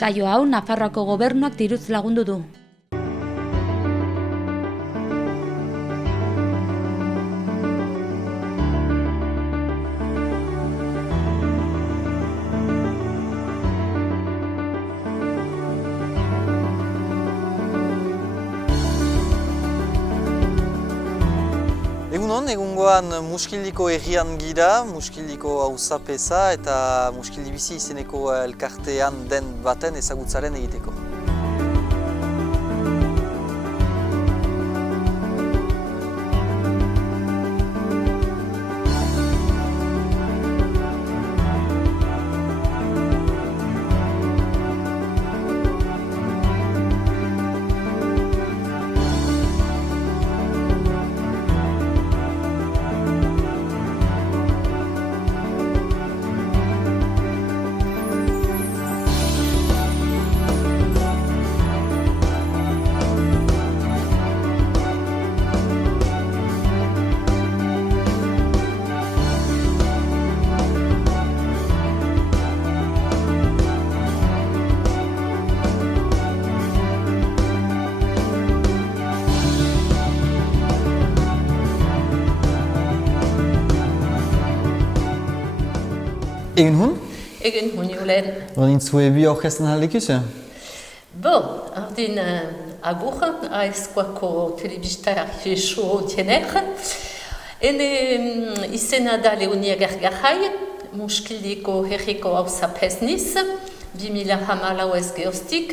Saio hau Nafarroako gobernuak diruz lagundu du. Egungoan Muskildiko herrian gira, Muskildiko auzapeza eta Muskildi bizi izeneko elkartean den baten ezagutzaren egiteko. Egun hon? Egun hon, Julen. Ordin zue bi orkesten haldekuze? Ordin agur, aizkoako telebistara jesu tiener. Ene izena da Leonia Gergarrai, Muskildiko herriko auzapezniz, 2014 ez geostik,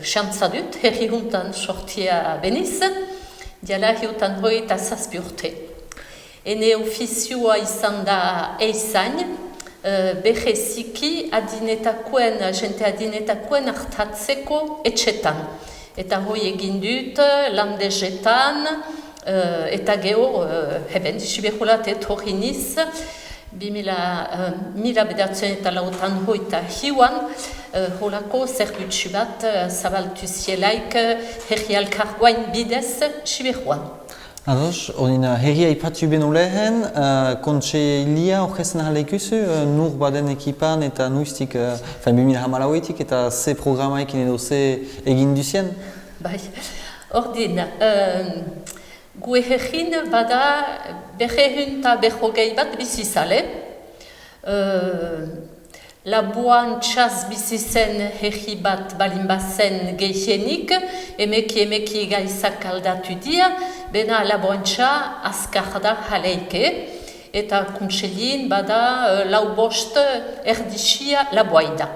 xantza dut, herri huntan sortia beniz, diala hiutan hoi eta zazpi urte. Ene ofizioa izan da eizain, bereziki jente adinetakoen hartatzeko etxetan. Eta hoi egin dut, landezetan, eta geho, heben, siberhulat etorri niz, 1904 hoita hiuan, holako zerbutsu bat zabaltu zielaik herri alkargoain bidez siberhuan. Ados, ordin herria ipatu beno lehen, kontseilia orkesten haldekuze, nur baden ekipan eta nuiztik, 2014etik eta ze programaikin edo ze egin duzien? Bai, ordin, gue herrin bada berrehun eta berrogei bat bizizale. Laboan txaz bizizen herri bat balin bazen gehienik, emeki gaizak aldatu dia, bena laboan txa azkar da jaleike, eta kontselin bada lau bost erdixia laboaida.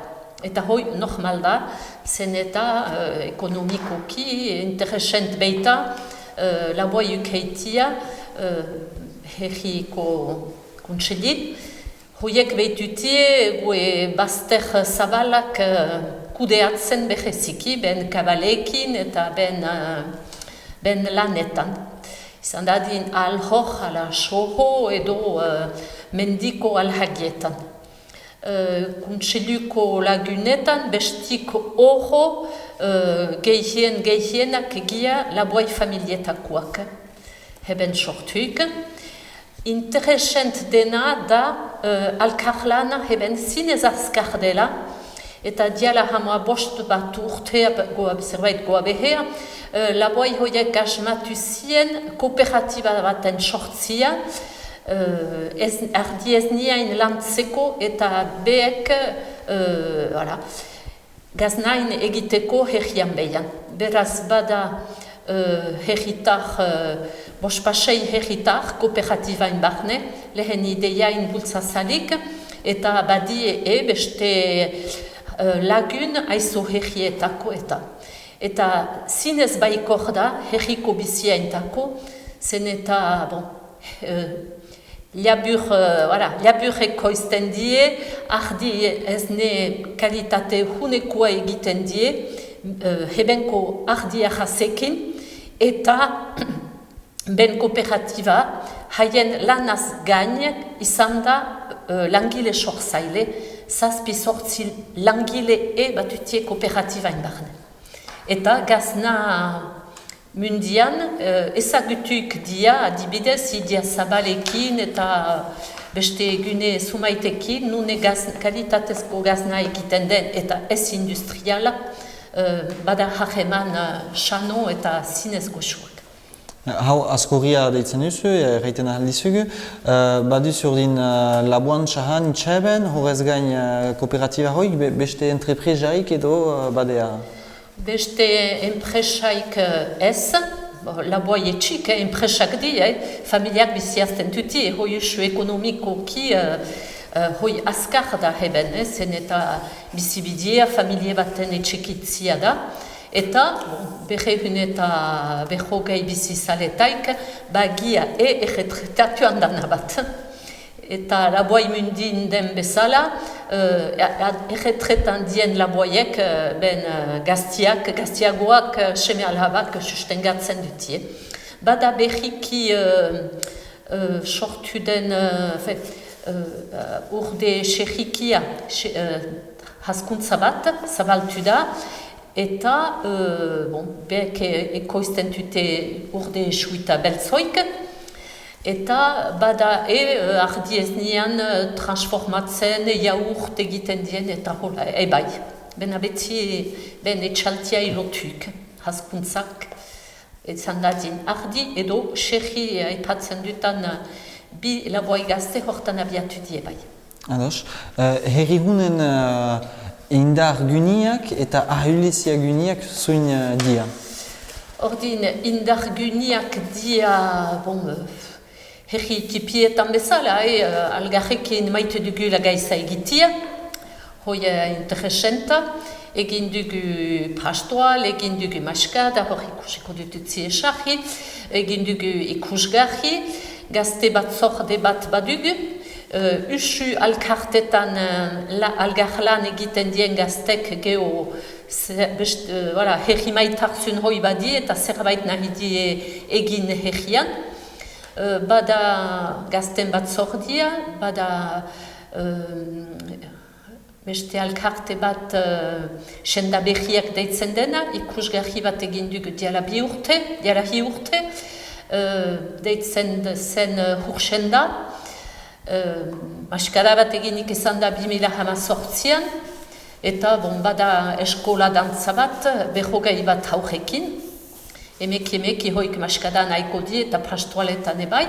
Eta hoi normal da, zen eta ekonomikoki interesent beita laboi ukeitia herriko kontselin. Hoiek behitutie gue bazter zabalak kudeatzen bereziki, ben kabalekin eta ben lanetan. Izan dadin alhor, ala soho edo mendiko alhagietan. Kontseluko lagunetan bestik oho gehienak egia laboi familietakoak. Heben sortuik. Interesent dena da alkarlana heben zinez azkar dela, eta diala hamoa bost bat urtea zerbait goa behea, laboi hoiek asmatu zien kooperatiba baten sortzia, ardi ez niain lantzeko eta beek gaznain egiteko herrian behian. Beraz bada herritar, bospasei herritar kooperatibain barne, lehen ideiain bultzazalik, eta badie beste lagun aizo herrietako eta. Eta zinez baikor da herriko biziaintako, zen eta, labur ekoizten die, ardi ezne kalitate hunekoa egiten die, hebenko ardia jasekin, eta ben kooperatiba haien lanaz gain izan da langile sortzaile, zazpi sortzi langile batutie kooperatibain barne. Eta gazna mundian, ezagutuk dia, adibidez, idia zabalekin eta beste egune sumaitekin, nune kalitatezko gazna egiten den eta ez industriala, bada hageman xano eta zinez goxuak. Hau askoria deitzen duzu, erraiten ahal dizugu. Baduzu ordin laboan txahan itxaben, horrez gain kooperatiba hoik, beste entrepresaik edo badea? Beste enpresaik ez, laboa etxik enpresak di, familiak biziazten tuti, hoi usu ekonomikoki hoi azkar da heben, zen eta bizibidea familie baten etxekitzia da. Eta, berrehun eta berrogei bizizaletaik, bagia erretretatu handana bat. Eta laboa imundin den bezala, erretretan dien laboaiek, ben gaztiagoak, seme alhabak sustengatzen dutie. Bada berriki sortu den urde xerrikia haskuntza bat, zabaltu da, eta beek ekoizten dute urde suita beltzoik, eta bada ardi ez nian transformatzen, jaurt egiten dien, eta hola, bai. Ben abetzi, ben etxaltia ilotuk, haskuntzak, ezan dadin ardi edo xerri aipatzen dutan bi laboai gazte hortan abiatu die bai. Ados, herrihunen indar guniak eta ahulezia guniak zuin dia? Ordin, indar guniak dia, herri tipietan bezala, algarrekin maite dugu lagaiza egitia, hoia interesenta, egin dugu pastoal, egin dugu maskada, hor ikusiko dututzi esarri, egin dugu ikusgarri, gazte bat zorde bat badugu, usu alkartetan algarlan egiten dien gaztek geho herri maitarzun hoi badi eta zerbait nahi die egin herrian. Bada gazten bat zordia, bada beste alkarte bat sendaberriak deitzen dena, ikusgarri bat egin dugu diala hi urte, deitzen zen hursenda, maskara bat eginik izan da 2018an, eta bada eskola dantza bat, berrogei bat haurekin, emeki hoik maskada nahiko di eta pastoaletan ebai.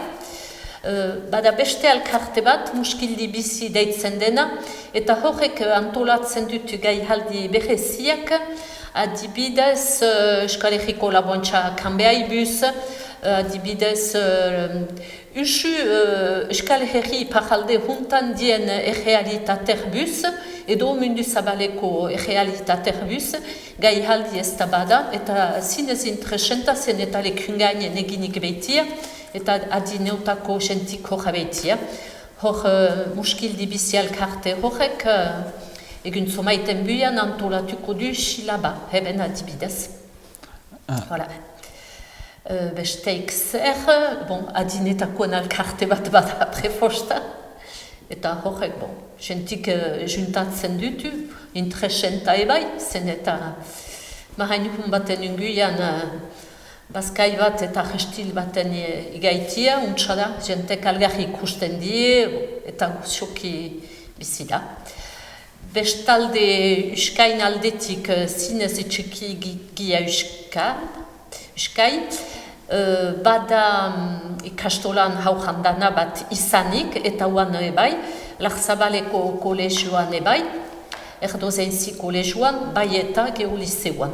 Bada beste alkarte bat, muskildi bizi deitzen dena, eta horrek antolatzen dut gaihaldi bereziak, adibidez Euskal Herriko laboantxa kanbeaibuz, adibidez usu Euskal Herri iparalde juntan dien errealitaterbuz, edo mundu zabaleko errealitaterbuz, gaihaldi ez da bada, eta zinez interesenta zen eta lekungainen eginik behitia, eta adineutako jentik horra behitia. Hor muskildi bizi alkarte horrek, egun zomaiten buian antolatuko du xilaba, heben adibidez. Voilà. Besteik zer, adinetakoen alkarte bat bada prefosta, eta horrek, jentik juntatzen dutu, interesenta ebai, zen eta mahainukun baten unguian bazkai bat eta gestil baten igaitia, untsa jentek algarri ikusten die, eta guzioki bizi da. Bestalde uskain aldetik zinez etxeki gia uskai, bada ikastolan haujandana bat izanik, eta uan ebai, Larzabaleko kolegioan ebai, erdozenzi kolegioan, bai eta geolizeuan.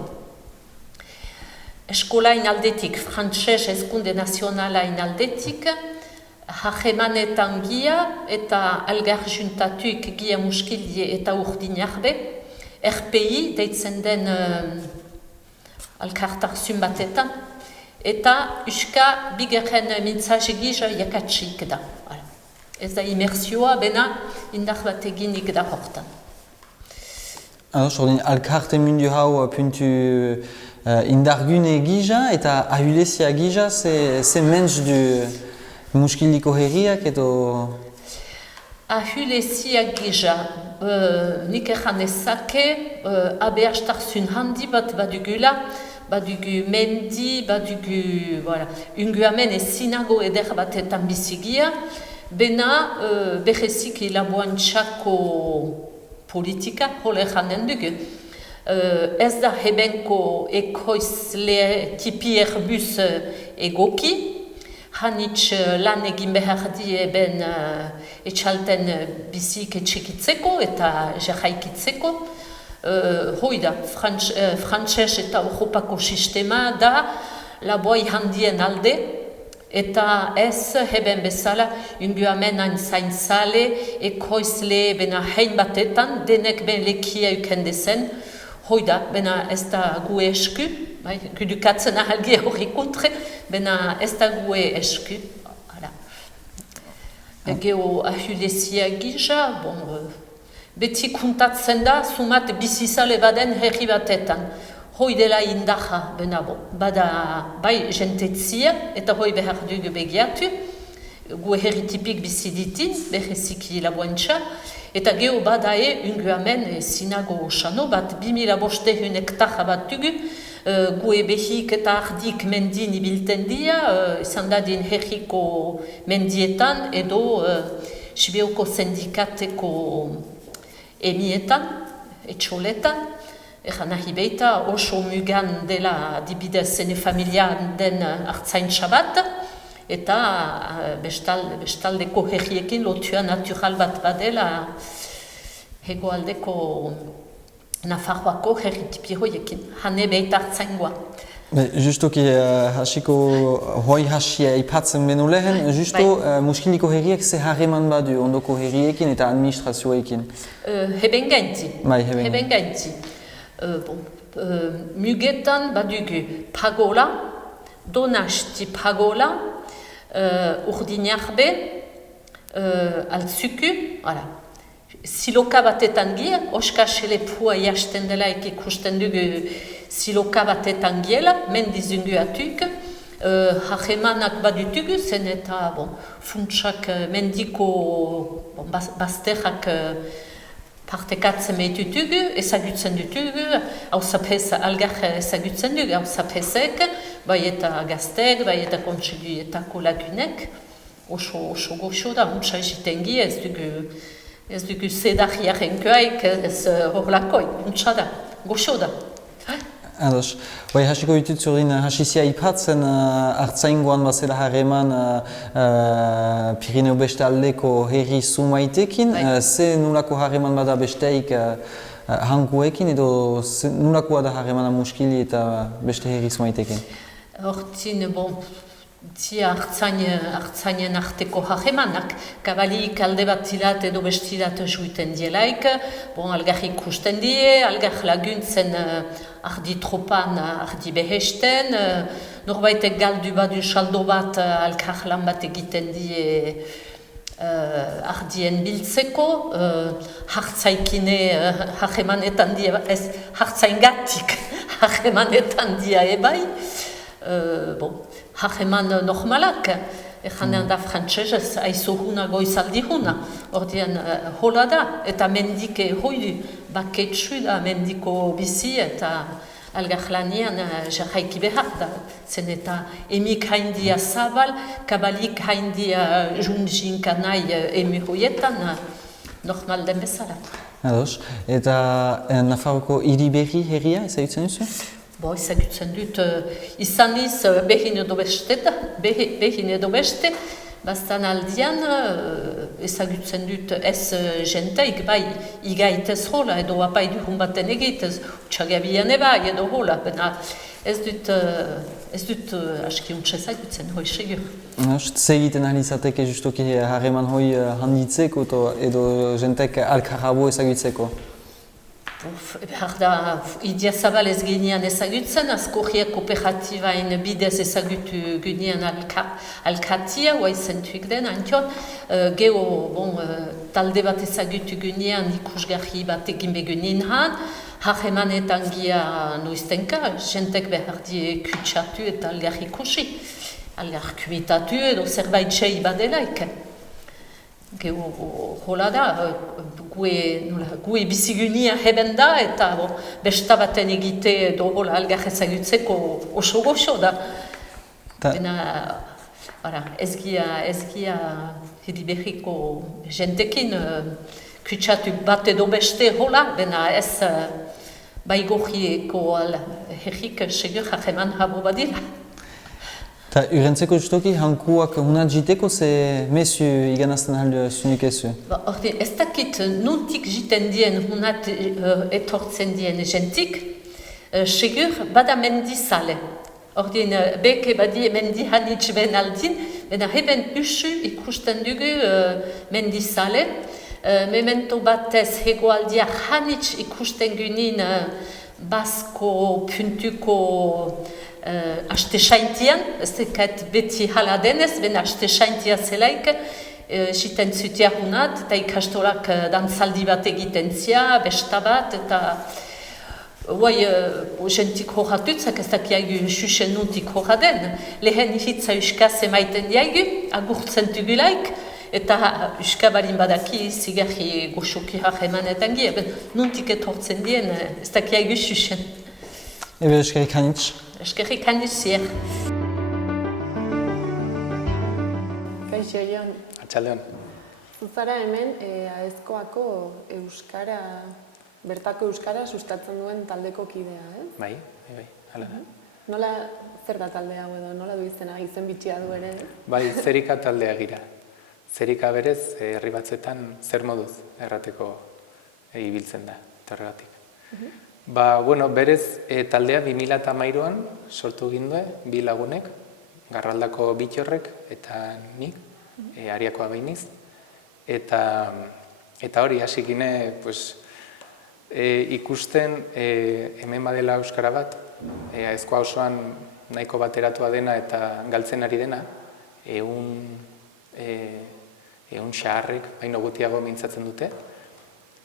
Eskolain aldetik, frantses hezkunde nazionalain aldetik, hagemanetan gia eta algar juntatuik gia muskildie eta urdinarbe, RPI deitzen den alkartarzun batetan, eta uska bigarren mintzage gisa jakatsik da. Ez da imersioa, bena indar bat eginik da hortan. Alkarte mundu hau puntu indargune gisa eta ahulezia gisa, ze mensch du muskildiko herriak edo... Ahulezia gisa, nik erran ezake, abeastarzun handi bat badugula, badugu mendi, badugu, voilà, ungu hemen ezinago eder batetan bizigia, bena berezik laboantxako politika, hole janen dugu. Ez da hebenko ekoizle tipi erbus egoki, hanitz lan egin behar die ben etxalten bizik etxekitzeko eta jerraikitzeko. Hoida, frantses eta Europako sistema da laboi handien alde, eta ez heben bezala ungu hemen hain zaintzale, ekoizle bena hein batetan, denek ben lekia ukendezen. Hoida, bena ez da gue esku, kudukatzen ahalgi hori kontre, bena ez da gue esku. Geo ahulezia gisa, beti kuntatzen da, sumat bizizale baden herri batetan. Hoi dela indaja, bena bada bai jentetzia, eta hoi behar dugu begiatu, gue herri tipik biziditin, beheziki laboantxa, eta geho badae ungu hemen zinago osano bat 2500 hektarra bat dugu, gue behik eta ardik mendin ibilten dira, izan dadin herriko mendietan edo Sibioko sindikateko emietan, etxoletan, egan nahi beita oso mugan dela dibidez zene familian den hartzaintza bat, eta bestaldeko herriekin lotua natural bat badela hegoaldeko Nafarroako herri tipi hoiekin, hane beita hartzaingoa. Justoki hasiko hoi hasia ipatzen beno lehen, justo muskiliko herriek ze harreman badu ondoko herriekin eta administrazioekin? Heben gainti. Mugetan badugu pagola, donasti pagola, urdinarbe, altzuku, siloka batetan gira, oskasele pua jasten delaik ikusten dugu siloka batetan giela, mendizungu atuk, hajemanak badutugu, zen eta funtsak mendiko bazterrak partekatzen behitutugu, ezagutzen dutugu, hausapesa algar ezagutzen dugu, hausapesek, bai eta gaztek, bai eta kontseiluetako lagunek, oso goxo da, untsa egiten gira, ez dugu zedarriarenkoaik, ez horlakoi, untsa da, goxo da. Ados, bai hasiko ditut zurin hasizia ipatzen hartzaingoan bazela harreman Pirineo beste aldeko herri zumaitekin, ze nulako harreman bada besteik hankuekin edo nulakoa da harremana muskili eta beste herri zumaitekin? Hortzin, tia hartzainen arteko harremanak, kabalik alde bat zilat edo bestilat juiten dielaik, algar ikusten die, algar laguntzen ardi tropan ardi behesten, norbaitek galdu badu saldo bat alkar lan bat egiten die ardien biltzeko, hartzaikine harremanetan die, ez hartzaingatik harremanetan dia ebai, harreman normalak, eganean da frantsesez aizo huna goizaldi huna, ordean hola da, eta mendike hoi baketsu da mendiko bizi eta algar lanian jarraiki behar da, zen eta emik haindia zabal, kabalik haindia junjinka nahi emi hoietan normal den bezala. Ados, eta Nafarroko hiriberri herria ezagutzen duzu? Ezagutzen dut, izaniz behin edo beste, bastan aldian ezagutzen dut ez jenteik, bai igaitez hola, edo apai duhun baten egitez, utxagabian ebai edo hola, bena ez dut aski untsa ezagutzen, hoi segur. Ze egiten ahal izateke justoki harreman hoi handitzeko edo jentek alkarrabo ezagutzeko? Behar da, idia zabal ez ginean ezagutzen, azkorria kooperatibain bidez ezagutu ginean alkatia, oa izentuik den, antion, geho, talde bat ezagutu ginean ikusgarri bat egin begunin han, harremanetan gia noiztenka, jentek behar die kutsatu eta algar ikusi, algar kumitatu edo zerbait sei badelaik. Hola da, gue bizigunia heben da, eta besta baten egite edo hola algar ezagutzeko oso goxo da. Bena, ez gia hidiberriko jentekin kutsatu bat edo beste hola, bena ez baigorrieko herrik segur hageman habo badila. Eta urentzeko justoki, hankuak hunat jiteko ze mesu iganazten ahal zunik ezu? Ez dakit nuntik jiten dien hunat etortzen dien jentik, segur bada mendizale. Ordin beke badi mendi hanitz ben aldin, bena heben usu ikusten dugu mendizale. Memento batez hegoaldia hanitz ikusten gunin basko puntuko aste saintian, ez dekat beti hala denez, ben aste saintia zelaik, jiten zutia hunat, eta ikastorak dantzaldi bat egiten zia, besta bat, eta jentik horratutzak ez dakiaigu xuxen nuntik horraden, lehen hitza euskaz emaiten diaigu, agurtzen dugulaik, eta euskabarin badaki zigarri goxoki emanetan gie, nuntik etortzen dien ez dakiaigu xuxen. Ebe eskerik hanitz. Eskerrik handizier. Kaixo, Jon. Atxaldeon. Zuzara hemen Aezkoako euskara, bertako euskara sustatzen duen taldeko kidea, ez? Bai, hala da. Nola, zer da taldea edo, nola du izena, izen bitxia du ere? Bai, zerika taldea gira. Zerika berez, herri batzetan zer moduz errateko ibiltzen da, eta horregatik. Berez taldea 2013an sortu gindue, bi lagunek, Garraldako Bitxorrek eta nik, Ariakoa beiniz. Eta hori, hasikine, ikusten hemen badela euskara bat, Aezkoa osoan nahiko bateratua dena eta galtzen ari dena, ehun xaharrek baino gutiago mintzatzen dute,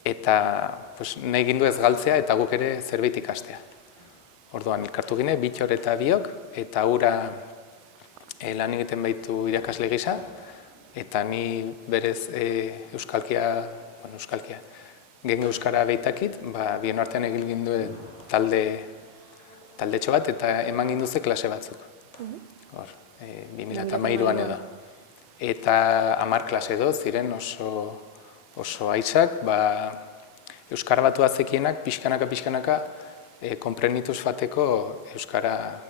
eta nahi gindu ez galtzea eta guk ere zerbait ikastea. Orduan, elkartu gine, Bitxor eta biok, eta hura lan egiten baitu irakasle gisa, eta ni berez euskalkia, gen euskara beitakit, bien artean egin gindu taldetxo bat, eta eman ginduze klase batzuk. 2013an edo. Eta 10 klase edo, ziren oso aitzak, euskara batua zekienak, pixkanaka, konprenituz fateko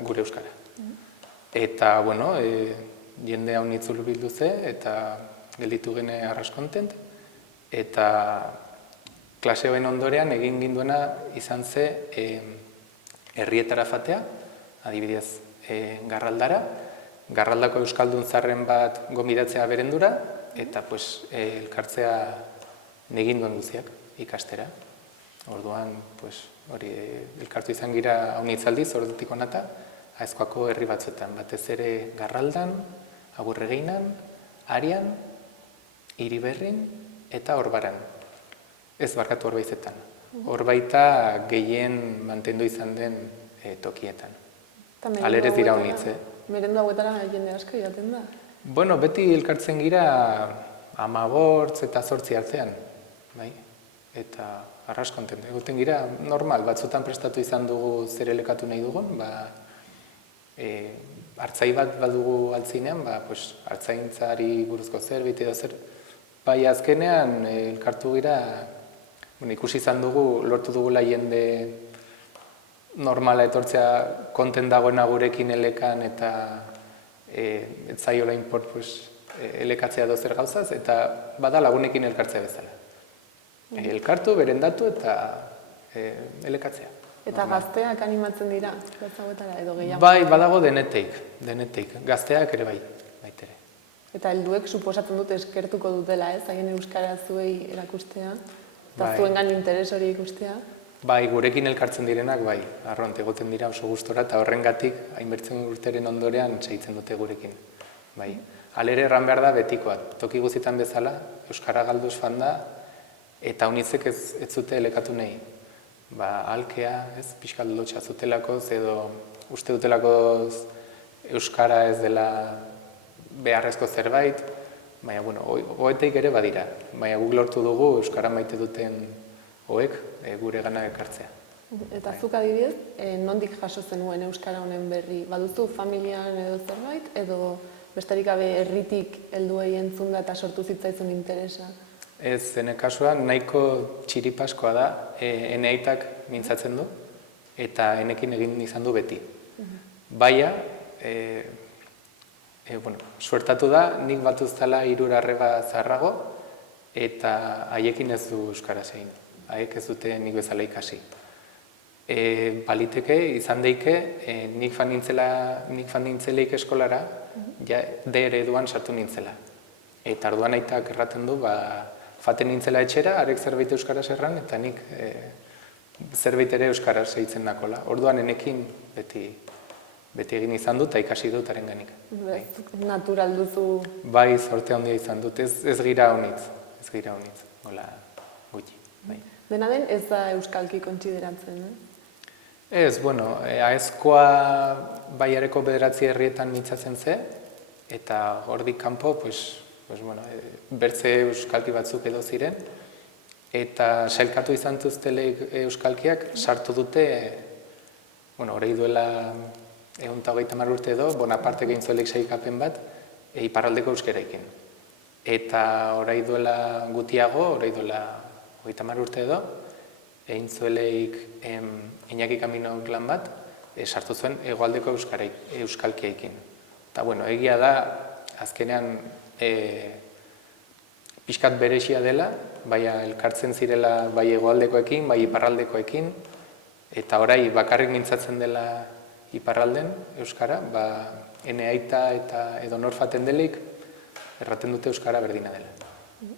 gure euskara. Eta, jende hau nitzulu bildu ze, eta gelditu gene arras kontent, eta klase hoen ondorean egin ginduena izan ze herrietara fatea, adibidez Garraldara, Garraldako euskaldun zarren bat gonbidatzea berendura, eta elkartzea negin duen duziak ikastera. Orduan, hori elkartu izan gira haunitzaldiz, ordutik onata, Aezkoako herri batzuetan, batez ere Garraldan, Agurregeinan, Arian, Iriberrin eta Orbaran. Ez barkatu Orbaizetan. Orbaita gehien mantendu izan den tokietan. Alerez dira honitze. Merendu hauetara jende asko jaten da? Beti elkartzen gira 15 eta 8 artean. Eta arras kontent. Egoten gira normal, batzutan prestatu izan dugu zer elekatu nahi dugun, hartzai bat badugu altzinean, hartzaintzari buruzko zerbait edo zer. Azkenean elkartu gira, ikusi izan dugu, lortu dugula jende normala etortzea konten dagoena gurekin elekan eta ez zaiola import elekatzea dozer gauzaz, eta bada lagunekin elkartzea bezala. Elkartu, berendatu eta elekatzea. Eta gazteak animatzen dira, batzagoetara edo gehiago? Bai, badago denetik. Gazteak ere bai, baitere. Eta helduek suposatzen dute eskertuko dutela, ez? Haien euskara zuei erakustea, eta zuengan interes hori ikustea? Bai, gurekin elkartzen direnak, bai, arront egoten dira oso gustora, eta horrengatik, hainbertzen urteren ondorean segitzen dute gurekin. Bai, alere erran behar da betikoa, toki guzitan bezala, euskara galduz fan da, eta unitzek ez zute elekatu nahi. Alkea, pixkat lotxa zutelakoz, edo uste dutelakoz euskara ez dela beharrezko zerbait, Baina, bueno, oeteik ere badira. Baina guk lortu dugu Euskara maite duten oek gure gana ekartzea. Eta zuk adibidez, nondik jaso zenuen Euskara honen berri? Baduzu familian edo zerbait, edo besterik gabe herritik helduei entzunda eta sortu zitzaizun interesa? Ez, zene kasuan nahiko txiripaskoa da, ene aitak mintzatzen du, eta enekin egin izan du beti. Baina, suertatu da, nik batuztala 3 arreba zaharrago, eta haiekin ez du euskaraz egin. Haiek ez dute nik bezala ikasi. Baliteke, izan daike, nik fan nintzeleik eskolara, ja D ereduan sartu nintzela. Eta orduan aitak erraten du, faten nintzela etxera, arek zerbait euskaraz erran, eta nik zerbait ere euskaraz egitzen nakola. Orduan enekin beti egin izan dut, eta ikasi dut arenganik. Natural duzu... Bai, zorte handia izan dut, ez gira honitz, gola gutxi. Dena den ez da euskalki kontsideratzen, Ez, bueno, aezkoa Baiareko 9 herrietan mintzatzen ze, eta hordik kanpo, bertze euskalki batzuk edo ziren, eta sailkatu izan zuzteleik euskalkiak sartu dute, horrei duela 130 urte edo, Bonaparte egin zuelek sailkapen bat, iparraldeko euskerarekin. Eta horrei duela gutiago, horrei duela 30 urte edo, egin zueleik Iñaki Camino lan bat, sartu zuen hegoaldeko euskalkiaikin. Eta, egia da, azkenean pixkat berexia dela, bai elkartzen zirela bai hegoaldekoekin, bai iparraldekoekin, eta orai bakarrik mintzatzen dela iparralden euskara, ene aita eta edo norfaten delik, erraten dute euskara berdina dela.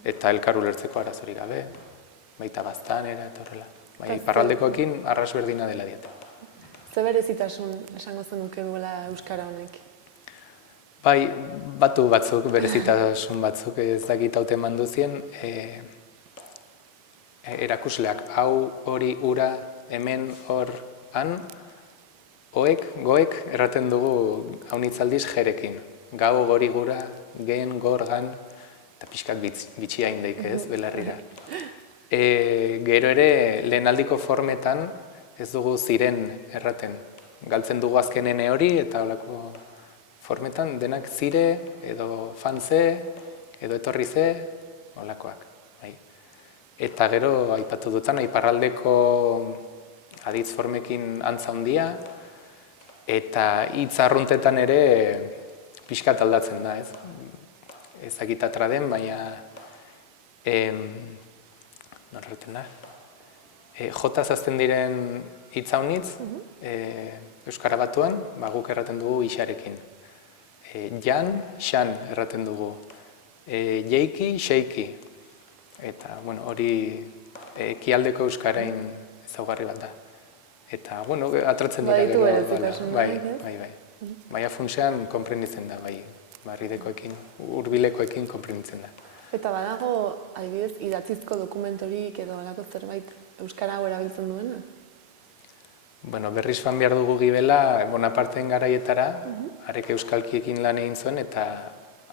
Eta elkar ulertzeko arazorik gabe, baita baztanera eta horrela. Baina iparraldekoekin arras berdina dela dieta. Ze berezitasun esango zenuke duela euskara honek? Bai, batzuk, berezitasun batzuk, ez dakit haute eman duzien, erakusleak, hau, hori, ura, hemen, hor, han, hoek, goek, erraten dugu haunitzaldiz jerekin. Gau, gori, gura, gen, gor, gan, eta pixkat bitxia indaik ez, belarrira. Gero ere, lehenaldiko formetan ez dugu ziren erraten. Galtzen dugu azkenen hori eta holako formetan denak zire, edo fanze, edo etorri ze, holakoak. Eta gero, aipatu dutan, iparraldeko aditz formekin antza handia, eta hitz arruntetan ere pixkat aldatzen da, ez? Ezagitatra den, baina norreten da. Jota zazten diren hitz haunitz, Euskara Batuan, guk erraten dugu ixarekin. Jan, xan erraten dugu. Jeiki, xeiki. Eta, hori ekialdeko euskarain ezaugarri bat da. Eta, atratzen dira gero. Bai. Baina funtsean konprenditzen da, bai. Barridekoekin, hurbilekoekin konprenditzen da. Eta badago, adibidez, idatzizko dokumentorik edo alako zerbait euskara hau erabiltzen duena? Berriz fan behar dugu gibela, Bonaparteen garaietara, arek euskalkiekin lan egin zuen, eta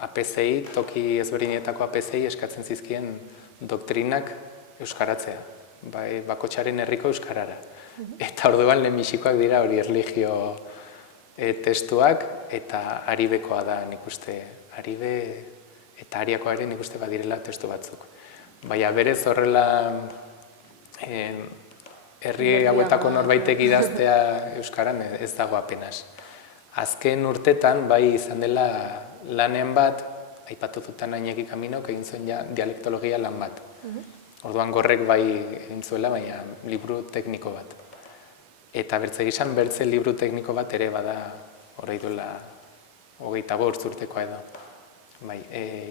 APC-i, toki ezberdinetako APC-i eskatzen zizkien doktrinak euskaratzea, bakotxaren herriko euskarara. Eta orduan lehenbizikoak dira hori erlijio testuak, eta aribekoa da nik uste, aribe eta ariakoa ere nik uste badirela testu batzuk. Baina berez horrela herri hauetako norbaitek idaztea euskaran ez dago apenas. Azken urtetan, bai izan dela lanen bat, aipatu dutan Iñaki Caminok egin zuen dialektologia lan bat. Orduan gorrek bai egin zuela, baina liburu tekniko bat. Eta bertze gizan, bertze liburu tekniko bat ere bada horrei duela 25 urtekoa edo. Bai,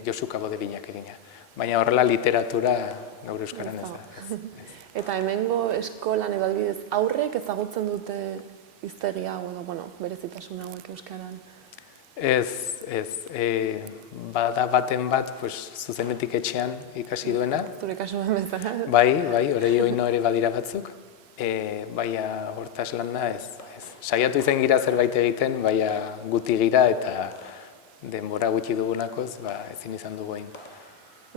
Josu Cabo de Viñak egina. Baina horrela literatura gaur euskaran ez da. Eta hemengo eskolan edo adibidez aurrek ezagutzen dute hiztegi hau edo, berezitasun hauek euskaran? Ez. Bada baten bat, zuzenetik etxean ikasi duena. Zure kasuan bezala. Bai, horrei oino ere badira batzuk. Baina hortaz lana ez. Saiatu izan gira zerbait egiten, baina guti gira eta denbora gutxi dugunakoz, ezin izan dugu egin.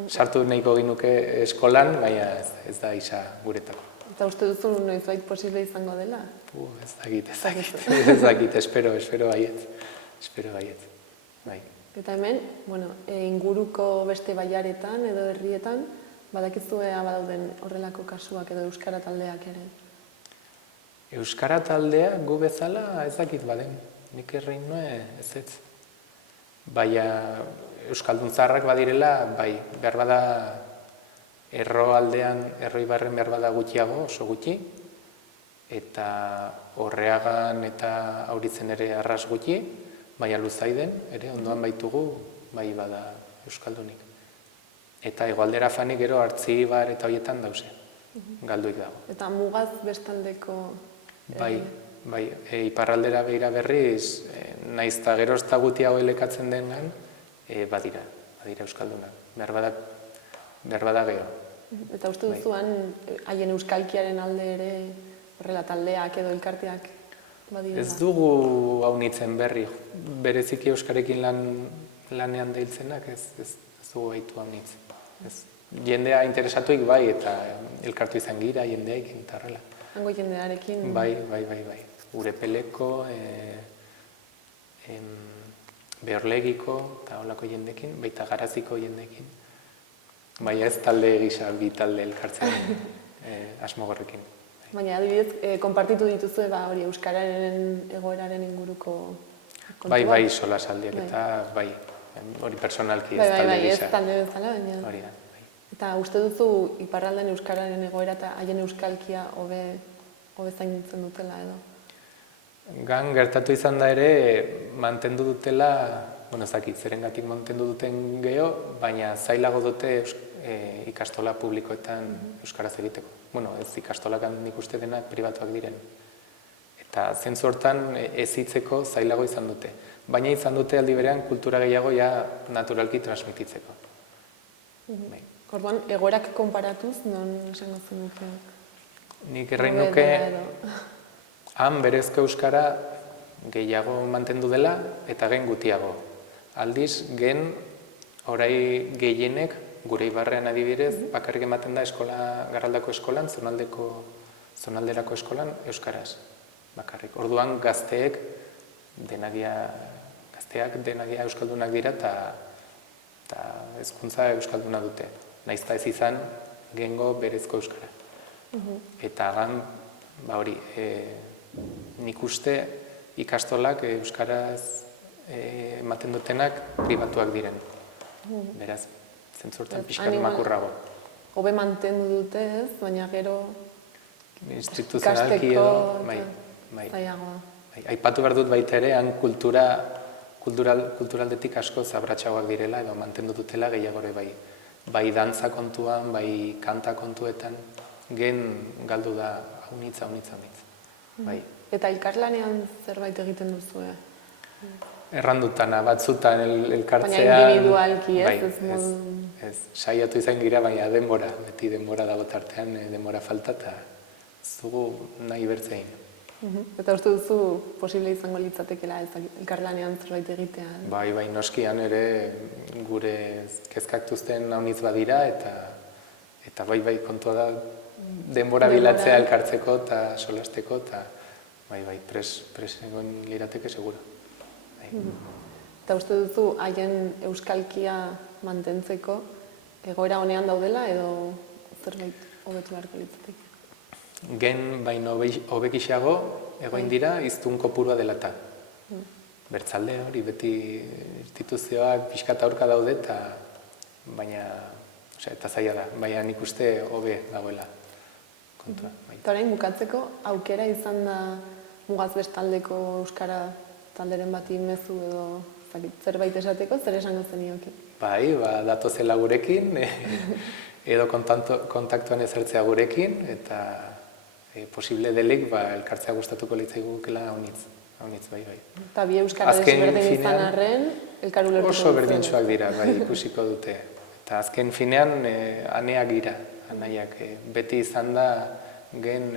Sartu nahiko ginuke eskolan, baina ez da isa guretako. Eta uste duzu noizbait posible izango dela? Ez dakit, espero baietz. Bai. Eta hemen, inguruko beste bailaretan edo herrietan, badakizue badauden horrelako kasuak edo euskara taldeak ere? Euskara taldea gu bezala ez dakit baden, nik errein nuen ez. Baina euskaldun zaharrak badirela, bai, behar bada erro aldean, erroibarren behar bada gutxiago, oso gutxi, eta Horreagan eta Auritzen ere arras gutxi, baina Luzaiden, ere ondoan baitugu, bai bada euskaldunik. Eta hegoaldera fanik gero Artzibar eta horietan dauze, galduik dago. Eta mugaz bestaldeko... Bai, iparraldera behira berriz, naiz eta gero ez da gutiago elekatzen dengan, badira euskaldunak, behar bada geho. Eta uste duzuan, haien euskalkiaren alde ere, horrela taldeak edo elkarteak badira? Ez dugu haunitzen berri, bereziki euskarekin lanean deiltzenak ez dugu haitu haunitzen. Jendea interesatuik bai, eta elkartu izan gira jendeaikin eta horrela. Hango jendearekin? Bai. Urepeleko, Behorlegiko eta holako jendekin, baita Garaziko jendekin. Baina ez talde gisa, bi talde elkartzen asmogorrekin. Baina adibidez, konpartitu dituzue hori euskararen egoeraren inguruko kontua? Bai, solasaldiak eta bai, hori personalki ez talde Bai, gisa. ez talde bezala, baina... Hori da. Eta uste duzu iparralden euskararen egoera eta haien euskalkia hobe zaintzen dutela edo? Gan gertatu izan da ere, mantendu dutela, ezakit, zerengatik mantendu duten geho, baina zailago dute ikastola publikoetan euskaraz egiteko. Ez ikastolakan nik uste denak pribatuak diren. Eta zentzu hortan ez hitzeko zailago izan dute. Baina izan dute aldi berean kultura gehiago ja naturalki transmititzeko. Orduan, egoerak konparatuz, non esango zenuke? Nik errein nuke, han berezko euskara gehiago mantendu dela eta gen gutiago. Aldiz, gen orai gehienek, gure Ibarrean adibidez, bakarrik ematen da Garraldako eskolan, zonalderako eskolan, euskaraz. Bakarrik. Orduan, gazteak denagia euskaldunak dira eta hezkuntza euskalduna dute. Naiz eta ez izan, gengo berezko euskara. Eta gan, nik uste ikastolak euskaraz ematen dutenak pribatuak diren. Beraz, zentzurtan pixkat makurrago. Hobe mantendu dute ez, baina gero instituzionalki edo, zaiagoa. Aipatu behar dut baita ere, han kulturaldetik asko zabratxagoak direla edo mantendu dutela gehiagore bai. Bai dantza kontuan, bai kanta kontuetan, gen galdu da haunitza. Bai. Eta elkarlanean zerbait egiten duzue? Errandutana, batzutan elkartzean... Baina individualki ez? Ez, saiatu izan gira, baina denbora. Beti denbora dago tartean, denbora falta eta ez dugu nahi bertzein. Eta uste duzu posible izango litzatekela elkarlanean zerbait egitea? Bai, noskian ere gure kezkaktuzten haunitz badira eta bai kontua da denbora bilatzea elkartzeko eta solasteko eta bai, pres egon lirateke segura. Eta uste duzu haien euskalkia mantentzeko egoera honean daudela edo zerbait hobetu beharko litzateke? Gen baino hobekixago egoin dira hiztun kopurua dela eta. Bertzalde hori beti instituzioak pixkat aurka daude baina eta zaila da, baina nik uste hobe dagoela kontua. Eta orain bukatzeko aukera izan da mugaz bestaldeko euskara talderen bati mezu edo zerbait esateko, zer esango zenioke? Bai, datozela gurekin, edo kontaktuan ezertzea gurekin, eta posible delik elkartzea gustatuko litzaigukela haunitz, bai. Eta bi euskara desberdin izan arren, elkaru lertuko oso berdintsuak dira, bai, ikusiko dute. Eta azken finean, aneak gira, anaiak. Beti izan da gen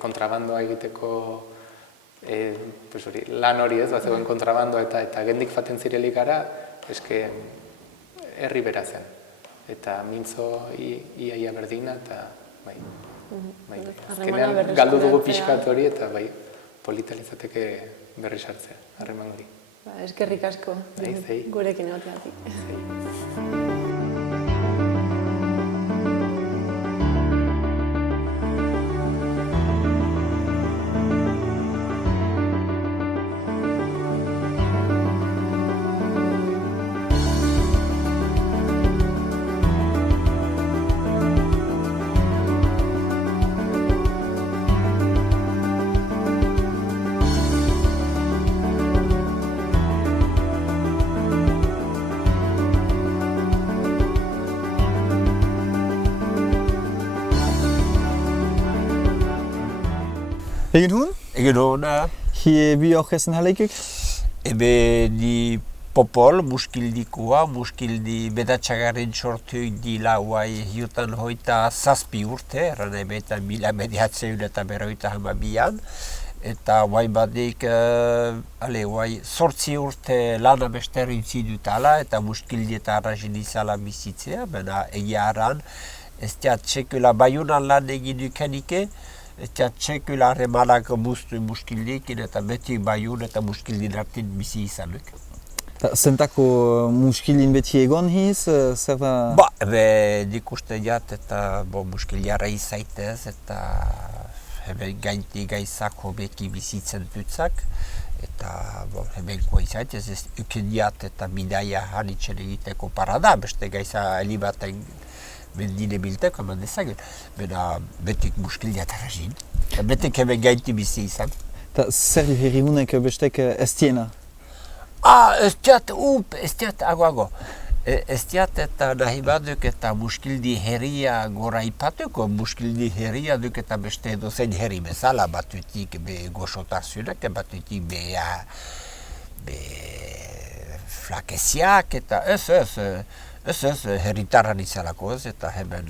kontrabandoa egiteko pues hori, lan hori ez, bazegoen kontrabandoa eta gendik faten zirelik gara, eske herri bera zen. Eta mintzo iaia berdina, eta bai, azkenean galdu dugu pixkat hori, eta bai, polita litzateke berri sartzea, harreman hori. Eskerrik asko, gurekin egoteatik. Egin hon? Egin hon. Hie bi horrezen haleikuk? Ebe ni popol, muskildikoa, muskildi bedatxagarren sortuik di lauai hiutan hoita zazpi urte, erran eta 1952an, eta guai badik, guai sortzi urte lana besterin zidutala, eta muskildi eta arrazin izala bizitzea, baina egia aran, ez teat txekula baiunan lan egin dukenike, eta txekula harremanak muskildikin eta beti baiun eta muskildin artin bizi izanuk. Zentako muskildin beti egon hiz, zer da? Ba, nik uste jat eta muskiliara izaitez eta hemen gainti gaizak hobeki bizitzen dutzak. Eta hemen izaitez ez uken jat eta bidaia hanitzen egiteko parada, beste gaiza helibaten mendine bilteko eman dezagun. Bena betik muskildia tarrazin, betik hemen gainti bizi izan. Eta zer herriunek bestek ez tiena? Ez tiat, ago. Ez tiat eta nahi baduk eta muskildi herria gora ipatuko, muskildi herria duk eta beste edozein herri bezala, batutik goxotarzunak, batutik flakeziak eta ez herritarran izalako ez, eta hemen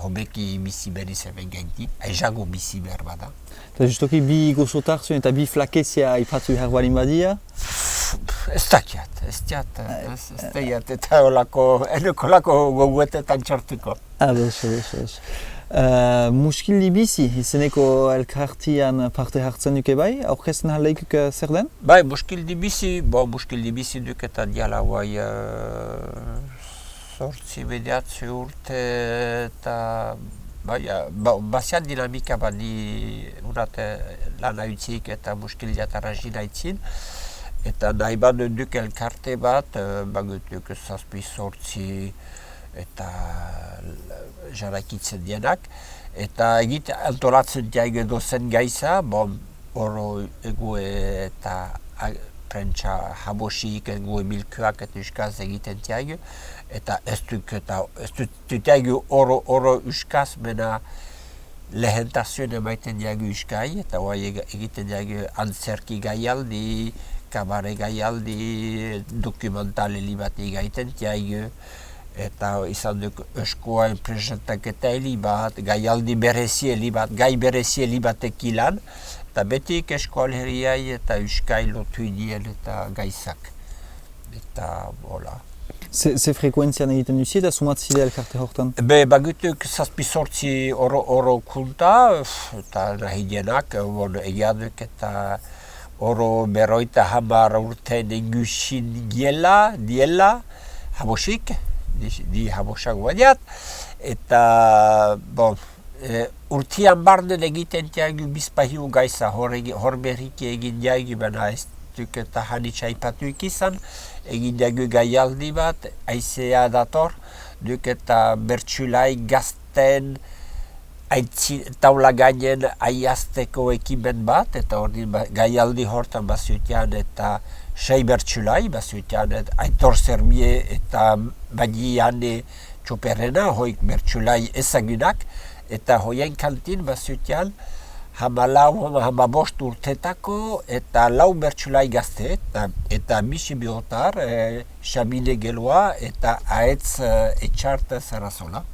hobeki bizi beriz hemen gainti, aizago bizi behar bada. Eta justoki bi gozotarzuen eta bi flakezia ipatu behar balin badia? Ez dakiat, eta eneko goguetetan txartuko. Ados. Muskildi bizi, izeneko elkartian parte hartzen duke bai, aurkezen haleikuk zer den? Bai, muskildi bizi duk eta diala guai sortzi mediatzi urte eta bazian dinamika badi urate lana utzik eta muskildia tarrazin aitzin. Eta nahi badu duk elkarte bat, bagutuk zazpi sortzi eta jarakitzen dienak. Eta antolatzen diag edozen gaiza, oro egue eta prentsa habosik, egue milkuak eta uskaz egiten diag. Eta ez dut diag oro uskaz, mena lehentazioen emaiten diag uskai, eta egiten diag antzerki gaialdi, kabare gaialdi, dokumentale bat egaiten diag, eta izan duk eskoain presentaketa bat, gaialdi berezi bat, gai berezi batek ilan, eta betik eskoal herriai eta uskai lotu dien eta gaizak. Eta hola. Ze frekuentzian egiten duzi eta sumatzile elkarte hortan? Bagutuk zazpi sortzi oro kulta, eta nahi dienak, egiaduk eta oro berroita hamar urtean engusin diela, habosik, di habosak badiat, eta urtian barnen egiten diagu bizpahiu gaiza hor berriki egin diagu, baina ez duk eta hanitza ipatuik izan, egin diagu gaialdi bat, aizea dator, duk eta bertsulai gazten taula gainen aiazteko ekimen bat, eta ordin gaialdi hortan bazutian eta 6 bertsulai, bazutian Aitor Zermie eta Bagiane Txoperrena, hoik bertsulai ezagunak, eta hoien kantin bazutian hamabost urtetako eta 4 bertsulai gazte, eta Misi Biotar, Xamine Geloa eta Aetz Etxart Zarazola.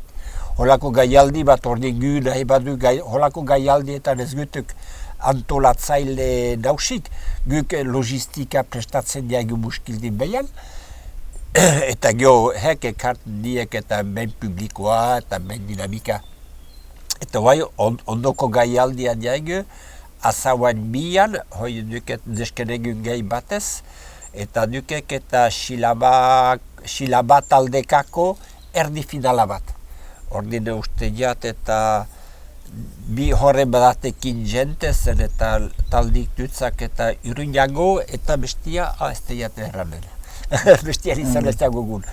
Holako gaialdi bat ordin gu nahi badu, holako gaialdietan ez gutuk antolatzaile nausik, guk logistika prestatzen diagu Muskildin behian, eta gero hek ekartzen diek eta ben publikoa eta ben dinamika. Eta bai, ondoko gaialdia diagu, azauen bian, hoi duket deskenegun gai batez, eta dukek eta xilabat aldekako erdi finala bat. Ordine uste jat eta bi horre badatekin jente zen eta taldik dutzak eta Iruñago eta bestia, ez teiat erranen. Bestia izan ez dago gun.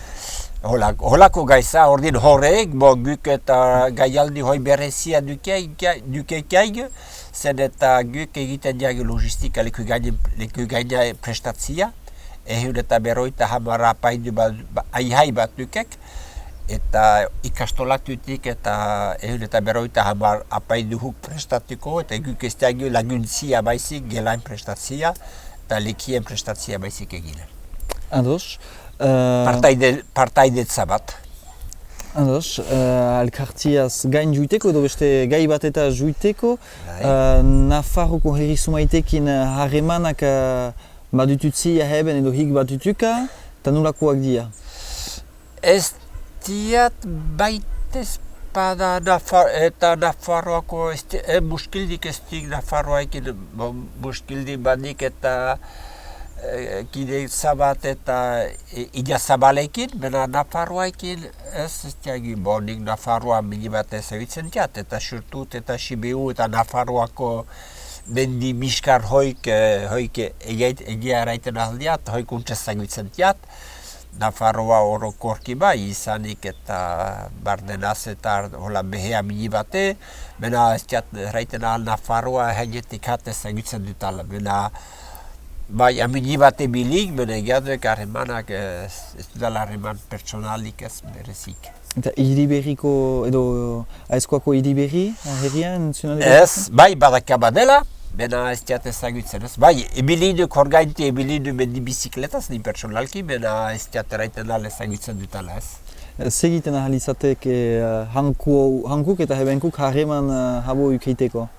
Holako gaiza, ordin horreek, guk eta gaialdi hoi berezia dukek jaigu, zen eta guk egiten jaigu logistika leku gaina prestatzia, ehun eta beroita hamara apaidu aihai bat dukek, eta ikastolatutik eta ehun eta beroita hamar apaidu huk prestatuko, eta guk ez jaigu laguntzia baizik, gelain prestatzia, eta lekien prestatzia baizik egine. Ados. Partaidetza bat. Ados, elkartiaz gain juiteko edo beste gai bat eta juiteko, Nafarroko herri zumaitekin harremanak badututzi aheben edo hik batutuka, eta nolakoak dira? Ez diat baitez bada eta Nafarroako, Muskildik ez dik Nafarroaekin, Muskildik badik eta kide zabat eta ila zabalekin, bena Nafarroaekin ez diagi bonik Nafarroa mini bat ezagutzen diat, eta Xurtut eta Sibiu eta Nafarroako mendi miskar hoik egia eraiten aldiat, hoik untsez ezagutzen diat, Nafarroa orokorki bai izanik eta bardenaz eta hola behea mini bate, bena ez diat eraiten ahal Nafarroa hegetik hat ezagutzen dutala, bena bai, amini bate bilik, bena egiaduek harremanak ez dudala harreman pertsonalik ez berezik. Eta hiriberriko edo aizkoako hiriberri herrian? Ez, bai, badaka badela, bena ez diat ezagutzen ez. Bai, ebiliduk horgainti ebilidu mendi bizikletaz, ni pertsonalki, bena ez diat eraiten ahal ezagutzen dutala ez. Segiten ahal izatek hankuk eta hebenkuk harreman habo ukeiteko?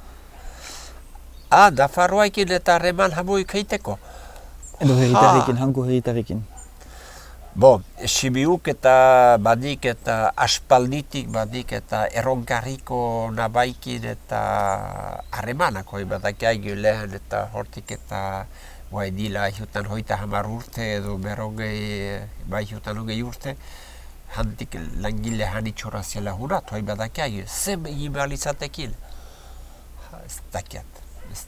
Nafarroaekin eta harreman habo ukeiteko. Edo herritarrekin, hanko herritarrekin. Sibiuk eta badik eta aspalditik badik eta erronkarriko nabaikin eta harremanak hoi badak aigu lehen eta hortik eta bai dila ihutan hoita hamar urte edo berrogei, bai ihutan hogei urte, handik langile hanitxora zela hurat hoi badak aigu, zen egin behar izatekin. Ez dakiat. Ez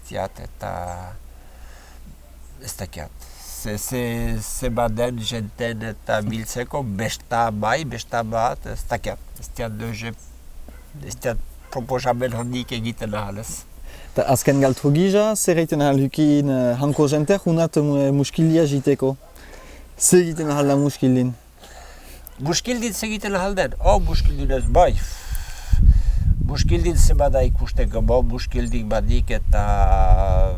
dakiat. Ze baden jenten eta biltzeko, besta bai, besta bat, ez dakiat. Ez diat proposamen handik egiten ahalez. Eta azken galtro gisa, zer egiten ahal hukin hanko jentek, unat muskildia jiteko? Zer egiten ahal da muskildin? Muskildin zer egiten ahal den? Muskildin ez bai. Muskildin zebada ikusteko, Muskildin badik eta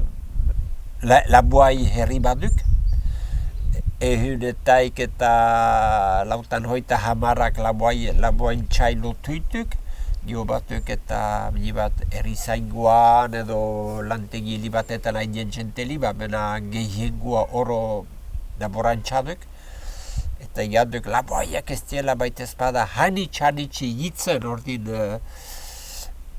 labuai herri baduk. Ehunetaik eta lautan hoita hamarrak labuain txailo tuituk. Gio batuk eta bat erizaingoan edo lantegi libatetan hainen jente liba, bena gehiengoa oro laborantxaduk. Eta jaduk labuaiak ez diela baitez bada hanitxanitxi hitzen ordin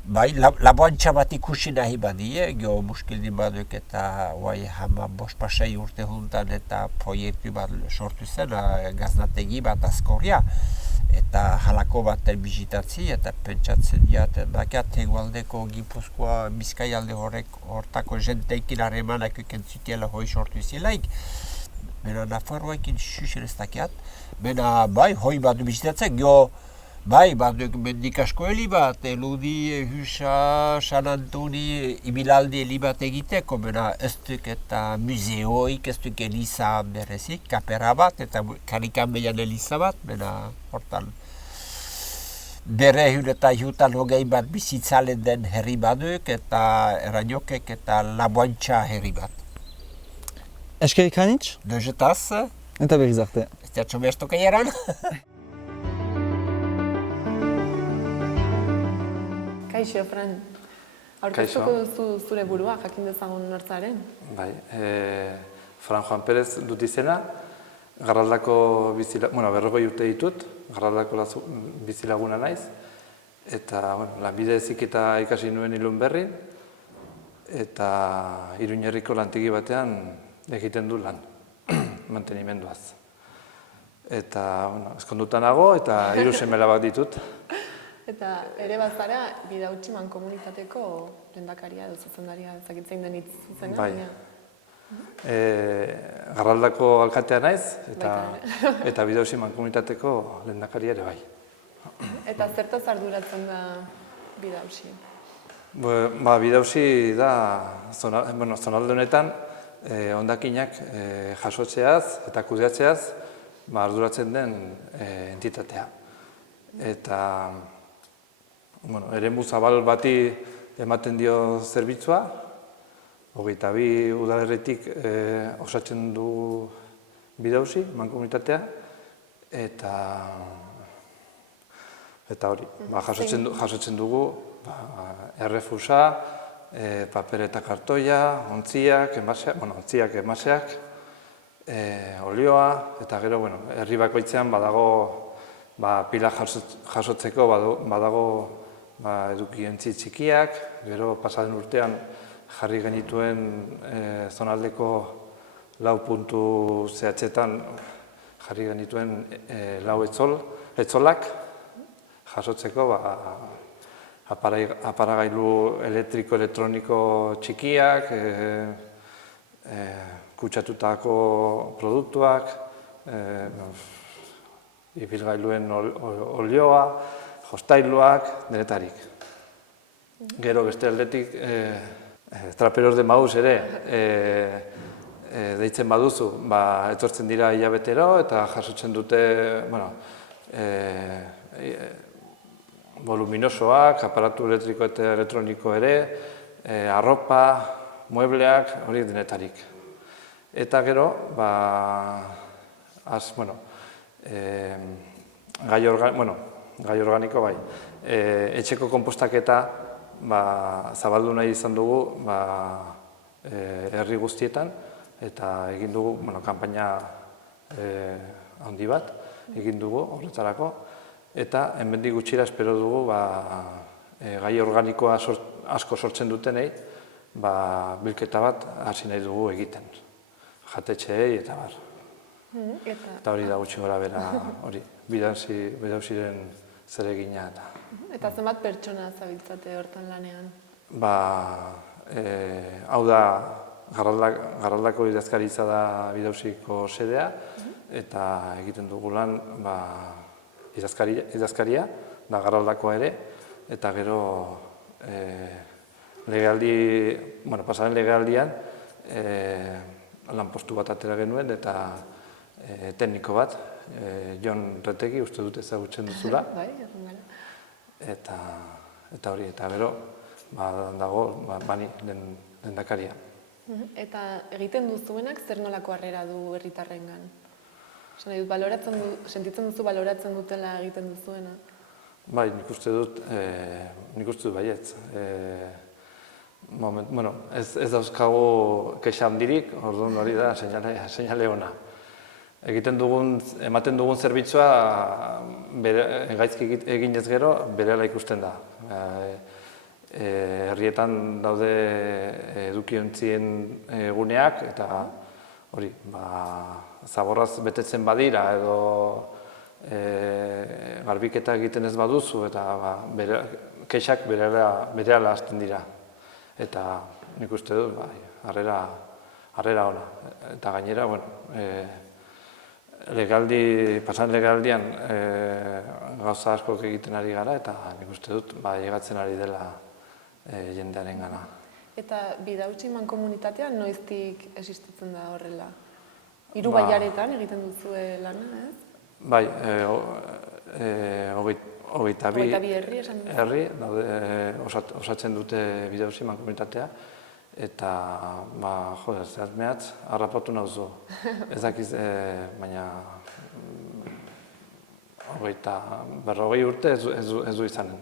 bai, laboantxa bat ikusi nahi badie, gio Muskildin baduk eta hama bospasei urte juntan eta proiektu bat sortu zen, gaznategi bat azkorria. Eta halako bat bizitatzi eta pentsatzen diat, bakiat hegoaldeko Gipuzkoa Bizkaialde hortako jenteikin harremanak ikentzutiela hoi sortu zilaik. Bena Nafarroaekin xuxen ez dakiat, bena bai, hoi bat bizitatzen, gio bai, baduk mendik asko heli bat, Eludi, Husa, San Antoni, ibilaldi heli bat egiteko, bena ez duk eta museoik, ez duk eliza berezik, kapera bat, eta karikan behian eliza bat, bena hortan. Bere hun eta jutan hogei bat bizitzalen den herri baduk, eta erainokek eta laboantxa herri bat. Eskerik hanitz? Dozetaz. Eta berriz arte. Ez diatxo behaztoka eran. Kaixo, Fran. Aurkeztuko duzu zure burua, jakin dezagun nortzaren? Bai, Fran Juan Perez dut izena, Garraldako berrogei urte ditut, Garraldako bizilaguna naiz, eta lanbide heziketa ikasi nuen Ilunberrin, eta Iruñerriko lantegi batean egiten du lan, mantenimenduaz. Eta ezkonduta nago eta 3 seme-alabak ditut. Eta ere bazara, Bidautxi mankomunitateko lehendakaria edo zuzendaria ezakitzein den hitz zuzena. Bai. Garraldako alkatea naiz eta Bidautxi mankomunitateko lehendakaria ere bai. Eta zertaz arduratzen da Bidautxi? Bidautxi da zonalde honetan hondakinak jasotzeaz eta kudeatzeaz arduratzen den entitatea. Eta eremu zabal bati ematen dio zerbitzua, 22 udalerritik osatzen du Bidautxi, mankomunitatea, eta hori, jasotzen dugu errefusa, paper eta kartoia, ontziak, emaseak, olioa, eta gero, herri bakoitzean badago pila jasotzeko, badago edukiontzi txikiak, gero pasaden urtean jarri genituen zonaldeko 4 puntu zehatzetan jarri genituen 4 etzolak jasotzeko aparagailu elektriko-elektroniko txikiak, kutsatutako produktuak, ibilgailuen olioa, jostailuak, denetarik. Gero beste aldetik, traperos de maus ere deitzen baduzu, etortzen dira hilabetero eta jasotzen dute voluminosoak, aparatu elektriko eta elektroniko ere, arropa, muebleak, horiek denetarik. Eta gero, gai organiko bai. Etxeko konpostaketa zabaldu nahi izan dugu herri guztietan, eta egin dugu kanpaina handi bat, egin dugu horretarako, eta hemendik gutxira espero dugu gai organikoa asko sortzen dutenei bilketa bat hasi nahi dugu egiten. Jatetxeei eta bar. Eta hori da gutxi gora bera hori, Bidautxiren zeregina. Eta zenbat pertsona zabiltzate hortan lanean? Hau da, Garraldako idazkaritza da Bidautxiko sedea, eta egiten dugu lan idazkaria, da Garraldakoa ere, eta gero pasaren legealdian lanpostu bat atera genuen, eta tekniko bat, Jon Retegi, uste dut ezagutzen duzula. Eta hori, eta gero dago bani lehendakaria. Eta egiten duzuenak zer nolako harrera du herritarrengan? Sentitzen duzu baloratzen dutela egiten duzuena? Bai, nik uste dut baietz. Ez dauzkagu kexa handirik, orduan hori da seinale ona. Ematen dugun zerbitzua gaizki eginez gero berehala ikusten da. Herrietan daude edukiontzien guneak, eta hori, zaborraz betetzen badira edo garbiketa egiten ez baduzu, eta kexak berehala hasten dira. Eta nik uste dut, harrera ona. Eta gainera, pasan legaldian gauza askok egiten ari gara, eta nik uste dut, llegatzen ari dela jendearen gana. Eta Bidautxi mankomunitatea noiztik existitzen da horrela? 3 bailaretan egiten duzue lana, ez? Bai, 22 herri osatzen dute Bidautxi mankomunitatea, eta, zehazmehatz, harrapatu nauzu. Ez dakiz, baina 40 urte ez du izanen.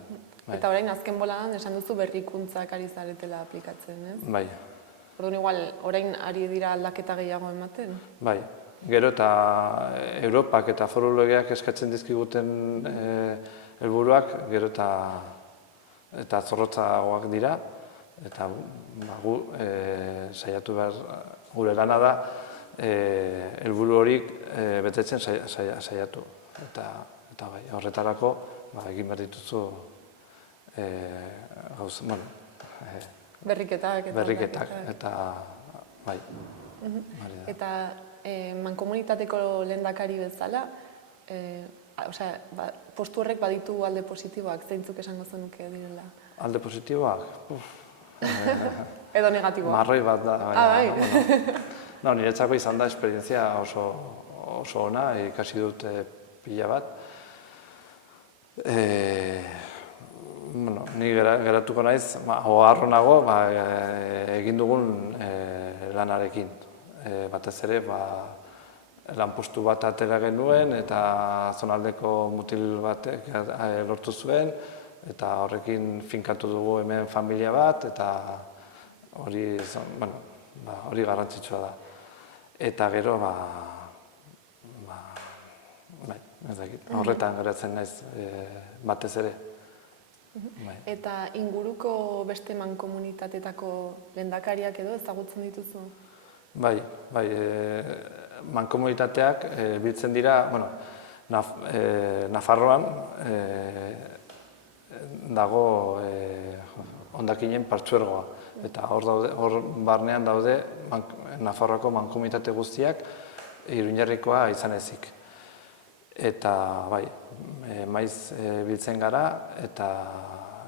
Eta orain azken boladan esan duzu berrikuntzak ari zaretela aplikatzen, ez? Bai, Orduan igual, orain ari dira aldaketa gehiago ematen? bai. Gero eta Europak eta foru legeak eskatzen dizkiguten helburuak gero eta zorrotzagoak dira, eta gu saiatu behar, gure lana da helburu horik betetzen saiatu. Eta bai, horretarako egin behar dituzu berriketak eta bai. Eta mankomunitateko lehendakari bezala, postu horrek baditu alde positiboak, zeintzuk esango zenuke direla? Alde positiboak? Edo negatiboak? Marroi bat da. Bai. Niretzako izan da esperientzia oso ona, ikasi dut pila bat. Ni geratuko naiz, harro nago egin dugun lanarekin. Batez ere, lanpostu bat atera genuen eta zonaldeko mutil batek lortu zuen, eta horrekin finkatu dugu hemen familia bat, eta hori garrantzitsua da. Eta gero, horretan geratzen naiz batez ere. Eta inguruko beste mankomunitateetako lehendakariak edo ezagutzen dituzu? Bai, mankomunitateak biltzen dira, Nafarroan dago hondakinen partzuergoa, eta hor barnean daude Nafarroako mankomunitate guztiak Iruñerrikoa izan ezik. Eta bai, maiz biltzen gara, eta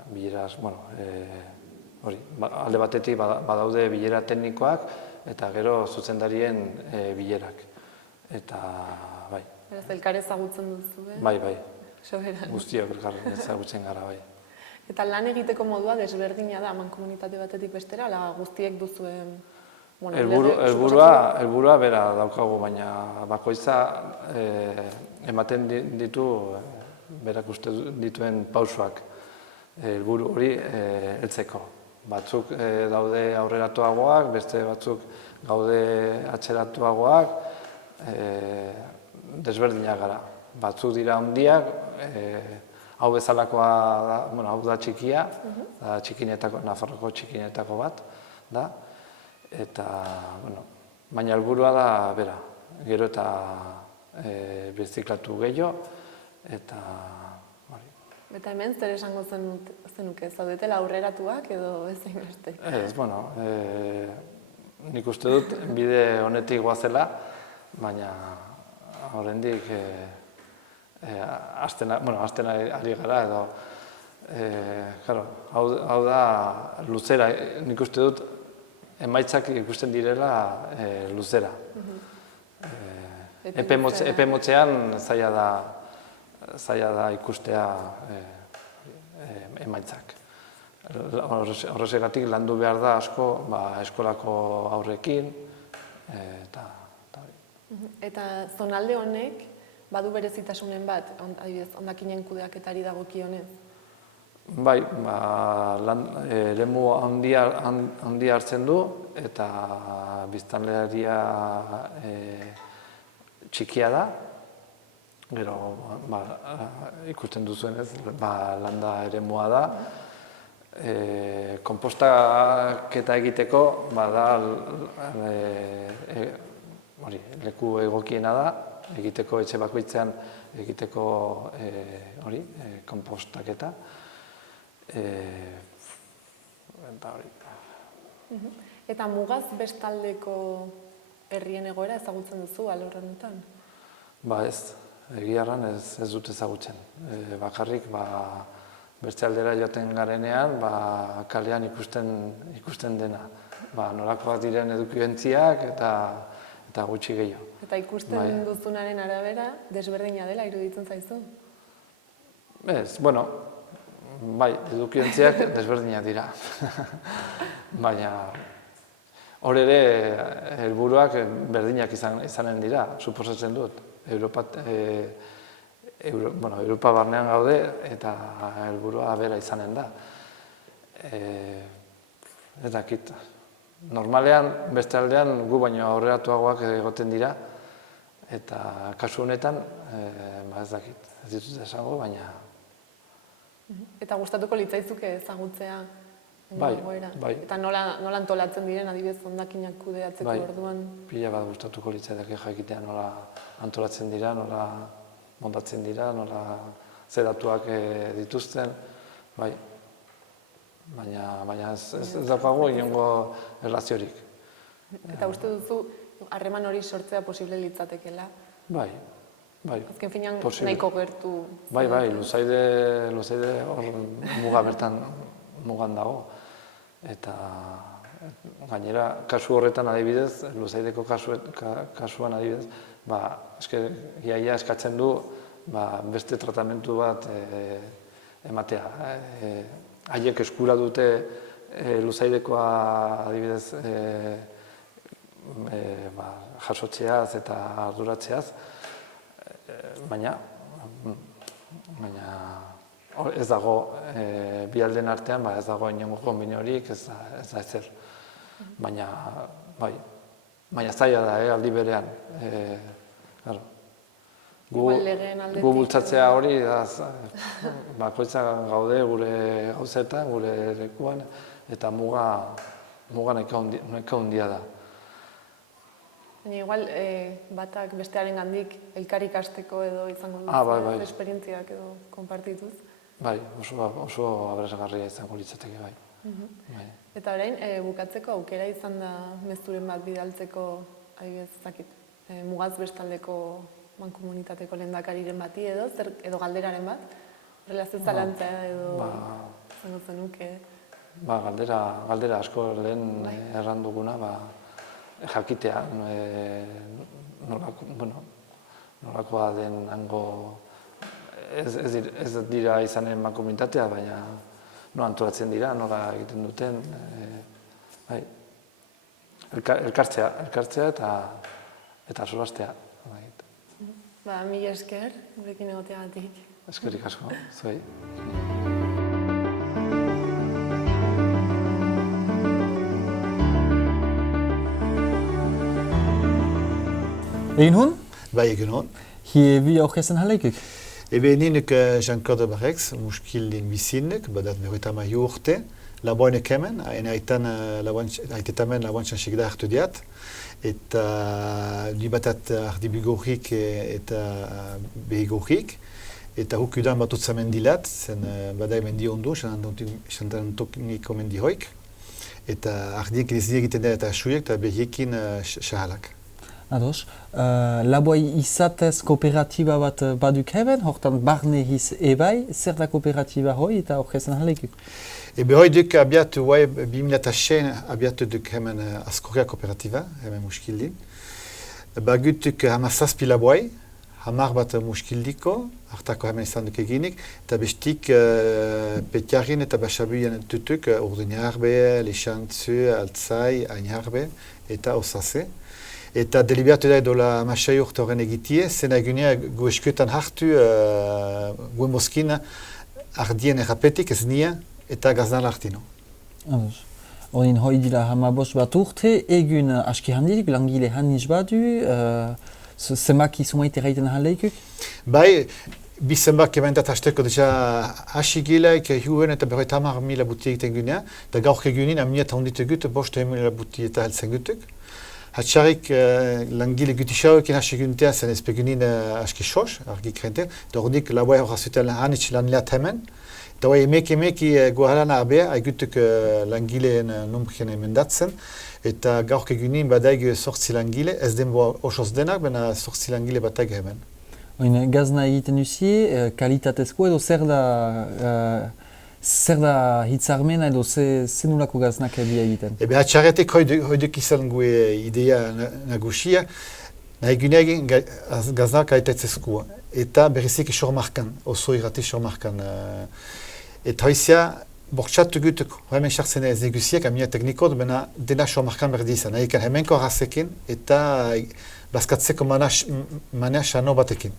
bileraz, alde batetik badaude bilera teknikoak, eta gero zuzendarien bilerak. Eta bai. Beraz, elkar ezagutzen duzu, Bai. Soberan. Guztiok elkar ezagutzen gara, bai. Eta lan egiteko modua desberdina da mankomunitate batetik bestera, ala guztiek duzuen... Helburua bera daukagu, baina bakoitza ematen ditu berak uste dituen pausoak helburu hori heltzeko. Batzuk daude aurreratuagoak, beste batzuk gaude atzeratuagoak, desberdinak gara. Batzuk dira handiak, hau bezalakoa da, hau da txikia, Nafarroko txikinetako bat da, eta, baina helburua da bera, gero eta birziklatu gehiago, eta hori. Eta hemen zer esango zenuke, zaudetela aurreratuak edo ez zainbeste? Ez, nik uste dut bide honetik goazela, baina oraindik hasten ari gara edo, hau da luzera, nik uste dut emaitzak ikusten direla luzera. Epe motzean zaila da ikustea emaitzak. Horregatik landu behar da asko eskolako aurrekin. Eta zonalde honek badu berezitasunen bat, adibidez, hondakinen kudeaketari dagokionez? Bai, eremu handia hartzen du, eta biztanleria txikia da. Gero, ikusten duzuenez, landa eremua da. Konpostaketa egiteko, leku egokiena da, egiteko etxe bakoitzean egiteko konpostaketa. Eta mugaz bestaldeko herrien egoera ezagutzen duzu alor honetan? Ez, egiarran ez dut ezagutzen. Bakarrik beste aldera joaten garenean, kalean ikusten dena. Nolakoak diren edukibentziak eta gutxi gehiago. Eta ikusten duzunaren arabera, desberdina dela iruditzen zaizu? Ez, bai, edukibentziak desberdinak dira. Baina hor ere helburuak berdinak izanen dira, suposatzen dut. Europa barnean gaude eta helburua bera izanen da. Ez dakit. Normalean, beste aldean, gu baino aurreratuagoak egoten dira, eta kasu honetan, ez dakit, ez ditut esango, baina... Eta gustatuko litzaizuke ezagutzea egoera? Bai. Eta nola antolatzen diren, adibidez, hondakinak kudeatzeko orduan? Pila bat gustatuko litzaidake jakitea nola antolatzen dira, nola montatzen dira, nola zeratuak dituzten, bai. Baina ez daukagu inongo erlaziorik. Eta uste duzu, harreman hori sortzea posible litzatekeela? Bai. Azken finean nahiko gertu. Bai, luzaide hor mugan dago. Eta gainera, kasu horretan adibidez, luzaideko kasuan adibidez, iaia eskatzen du beste tratamentu bat ematea. Haiek eskura dute luzaidekoa adibidez jasotzeaz eta arduratzeaz, baina ez dago bi aldeen artean, ez dago inongo konbeniorik, ez da ezer. Baina zaila da, aldi berean. Gu bultzatzea hori, bakoitza gaude gure gauzetan, gure lekuan, eta muga nahiko handia da. Baina igual batak bestearen gandik elkar ikasteko edo izango dut esperientziak edo konpartituz? Bai, oso aberasgarria izango litzateke, bai. Eta orain, bukatzeko aukera izan da mezuren bat bidaltzeko, adibidez, mugaz bestaldeko mankomunitateko lehendakariren bati edo galderaren bat? Relazio zalantzea edo izango zenuke? Galdera asko lehen erranduguna, jakitea nolakoa den hango ez dira izanen mankomunitatea, baina nola antolatzen dira, nola egiten duten, elkartzea eta solastea. Mila esker, gurekin egoteagatik. Eskerrik asko, zuei. Egin hon? Bai, egin hon. Wie aurkezten haleikik? Ninek Jean-Claude Barrex, muskildin bizinek, badat berroita urte, laboinek hemen, aitetamen laboantxan segida hartu diat, eta libatat ardibigorrik eta behigorrik, eta hukudan batutzamen dilat, zen badai mendi ondu, xantantokiniko mendi hoik, eta ardien kidizia egiten da eta asuiek eta behiekin sahalak. Ados, laboai izatez kooperatiba bat baduk heben, hortan barne hiz ebai, zer da kooperatiba hoi eta aurkezten haleikik? Hoi duk abiatu, 2006 abiatu duk hemen Askoria kooperatiba, hemen muskildin. Bagutuk hamazazpi laboai, hamar bat muskildiko, hartako hemen izan duk eginik, eta bestik Petiarin eta Basabuien tutuk, Urdinarbe, Lixantzu, Altzai, Ainarbe eta Osase. Eta deliberatu da edo la masai urte horren egitie, zena egunea gu eskuetan hartu gu moskin ardien errapetik ez nia eta gazdan artino. Horin hoi dira hamabos bat urte, egun aski handirik, langile handiz badu, zenbaki zumaite gaiten haleikuk? Bai, bi zenbaki ebentat hasteko deja hasi gilaik hiuen eta berroita 10.000 buti egiten gunea, eta gaurk egunin amniat honditu gut, 5.000 buti eta heltzen gutuk. Hatxarrik langile gutixauekin hasi guntea zen ezpegunin aski sos, argi krenten, eta hordik laboa horazuten hanitz lanleat hemen, eta hoi emeki guharan abea, haigutuk langileen numbrien emendatzen, eta gaurk egunin badaig 8 langile, ez denboa osoz denak, baina 8 langile bataig hemen. Gazna egiten duzie, kalitatezko edo zer da hitzarmena edo zenulako gaznak edia egiten? Hatxarretek hoiduk izan gue idea nagusia, nahi guneagin gaznak kalitatzezkoa. Eta berrizik sormarkan, oso irrati sormarkan. Eta hoizia, bortxatu gutuk, hemen sartzen ez negusiak, amia teknikot, bena dena sormarkan berdi izan. Nahi hemenko arrazekin eta bazkatzeko manea xano batekin.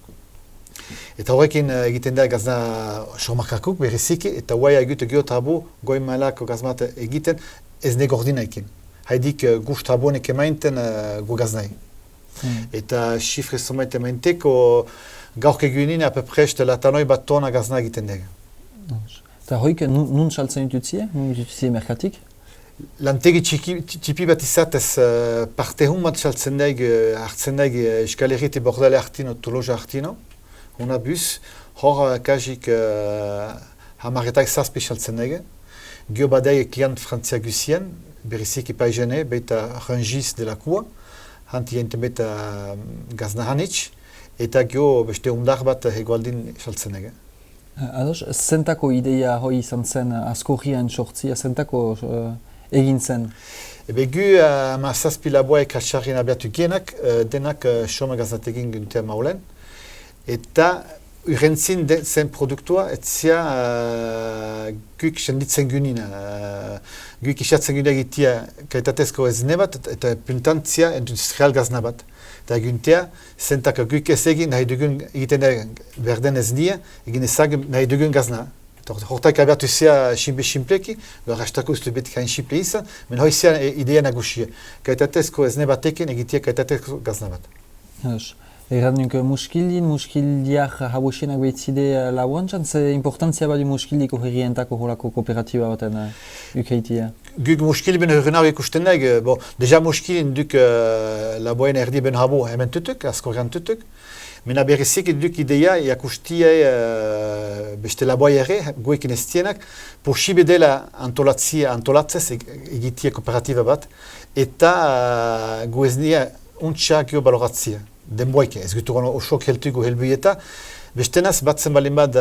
Eta horrekin egiten da gazna sormarkakuk bereziki, eta guai egite geotabu goi mailako gazmat egiten ez negordinaikin. Haidik guztabonek emainten gu gaznai. Eta xifre somait emainteko gaurk egunin apeprest latanoi bat tona gazna egiten dugu. Eta hoik, nun saltzen ditutzie? Nun ditutzie merkatik? Lantegi txipi bat izatez parte hun bat saltzen dugu, hartzen dugu Euskal Herrite Bordale hartino, Tolosa hartino. Hona bus, hor kajik hamarretak zazpi saltzen dugu. Gio badai kliant frantzia guzien, beriziki paizene, beita rangiz delakua, hanti enten beita gazna hanitz, eta gio beste undar bat hegoaldin saltzen dugu. Ados, zentako ideia hoi izan zen askorrian sortzia, zentako egin zen? Ebe gu ama zazpi laboaek atxarrien abiatu gienak, denak soma gaznategin guntea maulen, eta urrentzin zen produktua, etzia guk senditzen gunina. Guk isatzen guna egitea kaitatezko ezne bat, eta puntantzia industrial gazna bat. Eta guntea, zentak guk ez egin nahi dugun egiten berden eznia, egin ezag nahi dugun gazna. Hortak abiatu zea simpleki, garrastako uste betik hain simple izan, men hoi zea idea nagusia. Kaitatezko ezne batekin egitea kaitatezko gazna bat. Egan nunk muskiliak habosienak behitzide lauantzan, ze importantzia badu muskiliko herrientako holako kooperatiba baten ukeitia? Guk muskili ben horrenau ikusten nahi, deja muskilin duk laboen erdi ben habo hemen tutuk, askorrean tutuk. Mena berrizik duk ideia iakustia beste laboi ere, goekin ez tienak, posibe dela antolatzez egitia kooperatiba bat, eta goeznia untxak jo baloratzia. Denboike, ez guturan osok heltuko helbuieta. Bestenaz, batzen balin bat,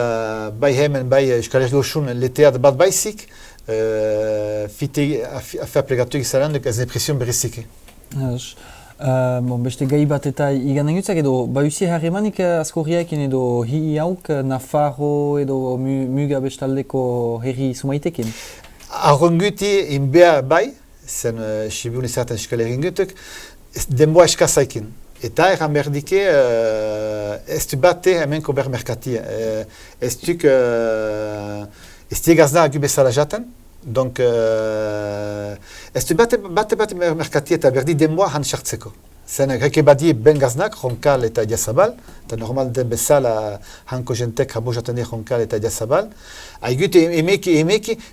bai hemen, bai Euskal Herri osun leteat bat baizik, afea plegatuik izan duk ez depresion berrizik. Beste gai bat eta iganen gutzak edo, bauzi harremanik askorriaekin edo hi hauk, Nafarro edo muga bestaldeko herri sumaitekin? Arronguti inbea bai, zen Sibun izaten Euskal Herri ingutuk, denboa eskazaikin. Eta erran berdike, ez du bate hemenko bermerkatia. Ez du gazna agu bezala jaten, donc ez du bate bermerkatia eta berdi denboa han sartzeko. Zen reke badie ben gaznak, Ronkal eta Idiazabal, eta normal den bezala hanko jentek habo jaten di Ronkal eta Idiazabal. Aigut emeki,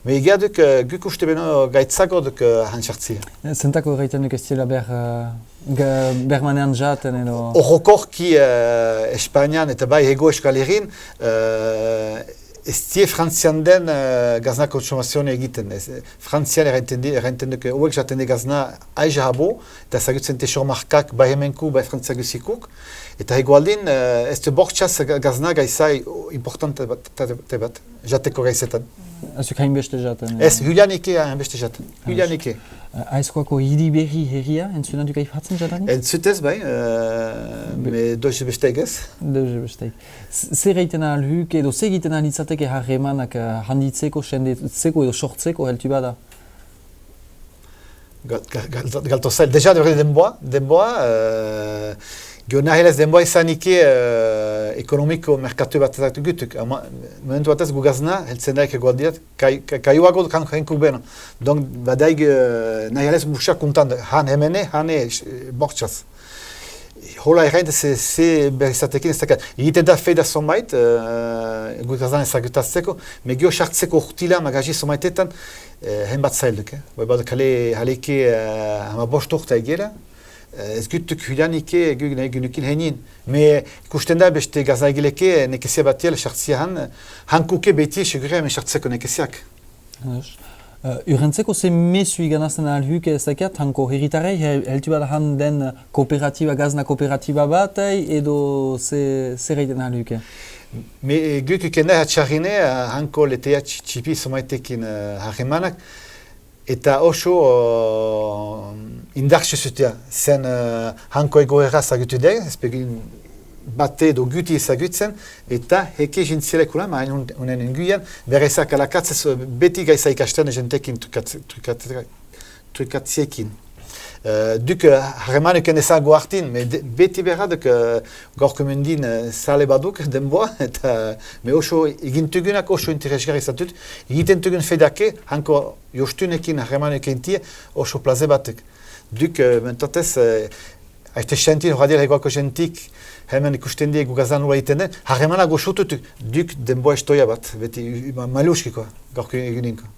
me egiaduk guk uste beno gaitzago duk han sartzia. Zentako gaiten duk ez dira bermanean jaten edo... Horrokorki Espainian eta bai Hego Euskal Herrin ez die frantzian den gazna konsumazioa egiten. Frantzian errainten duk hauek jaten di gazna aiza habo, eta ezagutzen te sormarkak bai hemenku, bai frantzia guzikuk. Eta hegoaldin ez du bortxaz gazna gaizai importante bat, jateko gaizetan. Azuk hainbeste jaten? Ez, Julianike hainbeste jaten. Julianike. Aizkoako hiri berri herria, entzunan duk aipatzen jatan? Entzutez bai, doize besteik ez. Doize besteik. Zer egiten alhuk edo zer egiten alitzateke harremanak handitzeko, sendetzeko edo sortzeko heltu bada? Galto zail. Deja denboa, gio nahelez denboa izanike ekonomiko merkatu bat gutuk. Momentu batez gu gazna, heltzen daik egoaldiat, kaiuago hankuk bena. Donc badaik nahelez musak kuntan, han hemene, hane bortxaz. Hola errainte ze berrizatekin ez dakat. Egiten da feida zonbait, gu gazan ezagutazteko, me gio sartzeko urtila magaji zonbaitetan, hen bat zailduk. Bada kale haleke hama bost urta egela, ez gutuk hulanike guk nahi gunukin henin. Me ikusten da beste gazaigileke nekezia batiel sartzia hankuke beti segure hemen sartzeko nekeziak. Urrentzeko ze mesu iganazten alhuk ez dakat, hanko herritarei heltu bada han den kooperatiba, gazna kooperatiba bat, edo zer egiten alhuk? Me guk ikenda hatxarrine hanko letea txipi somaitekin harremanak, eta oso indartsu zutea. Zen hanko egoera zagutu deg, ezpegin bate edo guti ezagutzen, eta heke jintzielekula, maen unen inguian, berezak alakatzez beti gaisa ikasten jentekin trukatziekin. Duk harremanuken ezago hartin, beti behar duk gaurko mendin zale baduk denboa, eta oso egintugunak oso interesgarri zatut, egiten tugun fedake, hanko jostunekin harremanuken tia oso plaze batek. Duk, mentatez, aite sentin, horadiela egoako sentik, hemen ikusten die gugazan ura egiten den, harremana goxotutuk, duk denboa estoia bat, beti maluskikoa, gaurko eguninko.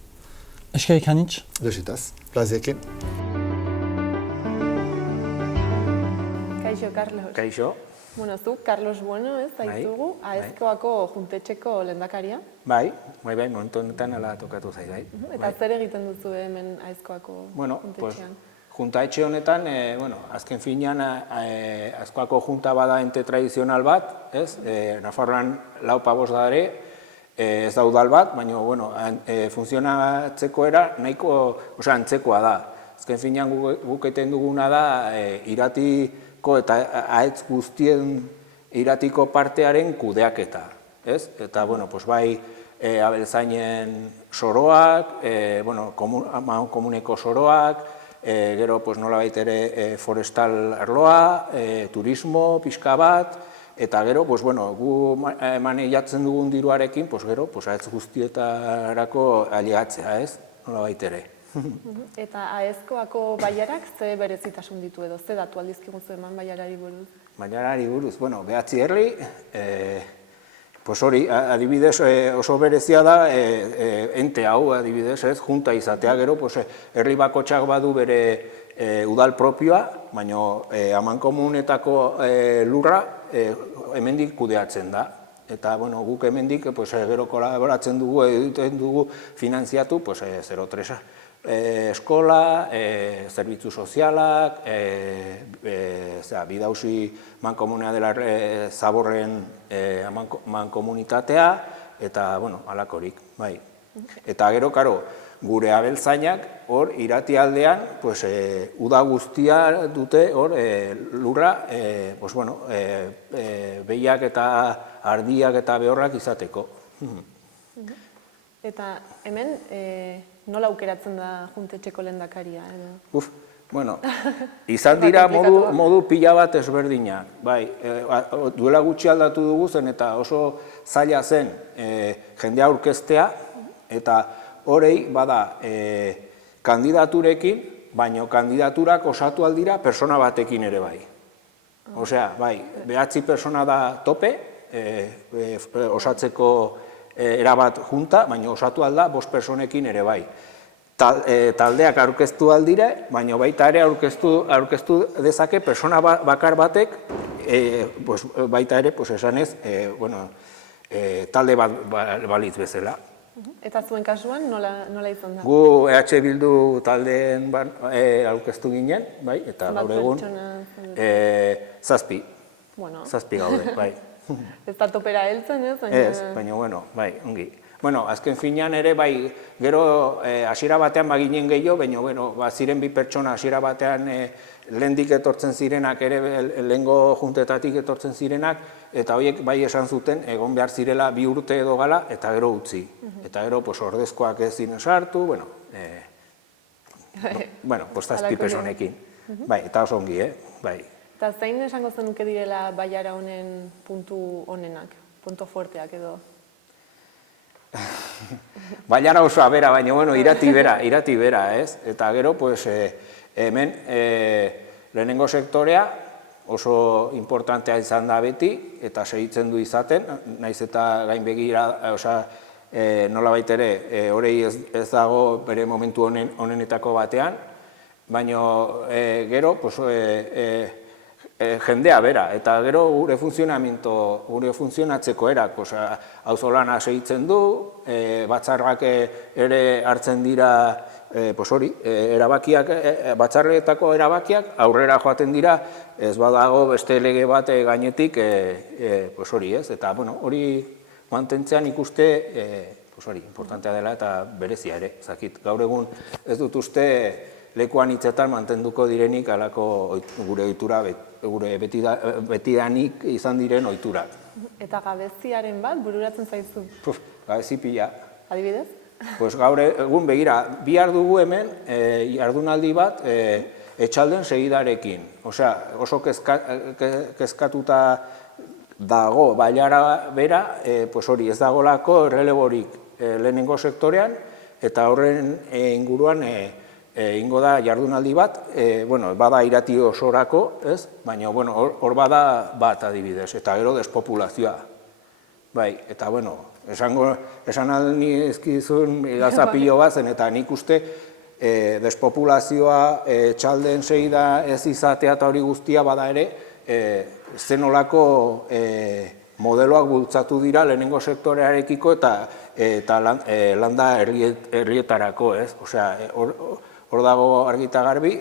Eskerik hanitz? Dositaz, plazeekin. Kaixo, Carlos. Kaixo. Bueno, zu, Carlos Bueno, ez, zaitugu, AEZkoako juntetxeko lehendakaria. Bai, momentu honetan ala tokatu zai, bai. Eta zer egiten duzu hemen AEZkoako juntetxean? Junta etxe honetan, azken finean, AEZkoako junta bada ente tradizional bat, ez? Nafarroan lau pabos da ere, ez da udal bat, baina, funtzionatzeko era nahiko, antzekoa da. Azken finean guk eten duguna da, iratiko eta ahetz guztien iratiko partearen kudeaketa, ez? Eta, bai, abeltzainen soroak, komuneko soroak, gero nolabait ere forestal arloa, turismo, pixka bat, eta gero, gu maneiatzen dugun diruarekin, gero, ahetz guztietarako ailegatzea, ez? Nolabait ere. Eta AEZkoako bailarak ze berezitasun ditu edo, ze datu aldizkiguzu eman bailarari buruz? Bailarari buruz, behatzi herri, hori, adibidez, oso berezia da, ente hau, adibidez, junta izatea, gero, herri bakotxak badu bere udal propioa, baina amankomunetako lurra hemendik kudeatzen da. Eta, guk hemendik, gero kolaboratzen dugu, egiten dugu finanziatu, 03 eskola, zerbitzu sozialak, bidauzi mankomunea dela zaborren mankomunitatea, eta, alakorik, bai. Eta gero, gure abeltzainak, hor, irati aldean, uda guztia dute, hor, lurra, behiak eta ardiak eta behorrak izateko. Eta hemen, nola aukeratzen da juntetxeko lehendakaria? Izan dira modu pila bat ezberdinak. Bai, duela gutxi aldatu dugu zen eta oso zaila zen jendea aurkeztea, eta horrei bada kandidaturekin, baino kandidaturak osatu aldira persona batekin ere bai. Osea, bai, 9 persona da tope, osatzeko erabat junta, baina osatu alda 5 personekin ere bai. Taldeak aurkeztu aldire, baina baita ere aurkeztu dezake persona bakar batek, baita ere, esanez, talde bat balitz bezala. Eta zuen kasuan, nola izan da? Gu EH Bildu taldeen aurkeztu ginen, eta gaur egun 7. 7 gaude, bai. Ez da topera heltzen, ez? Ez, baina, bai, ongi. Azken finean ere, bai, gero hasiera batean baginen gehiago, baina, ziren 2 pertsona hasiera batean lehendik etortzen zirenak, ere lehengo juntetatik etortzen zirenak, eta horiek bai esan zuten, egon behar zirela 2 urte edo gala, eta gero utzi. Eta gero, ordezkoak ez ziren sartu, 7 personekin. Bai, eta oso ongi, bai. Eta zein esango zenuke direla bailara honen puntu honenak, punto fuerteak edo? Bailara oso abera, baina, irati bera, ez? Eta gero, hemen, lehenengo sektorea oso importantea izan da beti, eta segitzen du izaten, naiz eta gainbegira, nolabait ere, horrei ez dago bere momentu honenetako batean, baina gero, jendea bera, eta gero gure funtzionatzeko erak, auzolana segitzen du, batzarrak ere hartzen dira, erabakiak, batzarretako erabakiak aurrera joaten dira, ez badago beste lege bat gainetik, hori ez, eta hori mantentzean ikuste, importantea dela eta berezia ere, zakit, gaur egun ez dut uste lekuan hitzetan mantenduko direnik alako gure ohitura, gure betidanik izan diren ohiturak. Eta gabeziaren bat bururatzen zaizu? Gabezi pila. Adibidez? Gaur egun begira, bihar dugu hemen jardunaldi bat etxalden segidarekin. Osea, oso kezkatuta dago bailara bera, pues hori ez dagolako erreleborik lehenengo sektorean, eta horren inguruan ingo da jardunaldi bat, bada irati osorako, ez? Baina, hor bada bat adibidez, eta gero despopulazioa. Bai, eta, esan aldi ezkizun gazapillo bat zen, eta nik uste despopulazioa txalden segida ez izatea eta hori guztia bada ere, zenolako modeloak bultzatu dira lehenengo sektorearekiko eta landa herrietarako, ez? Osea, hor dago argita garbi,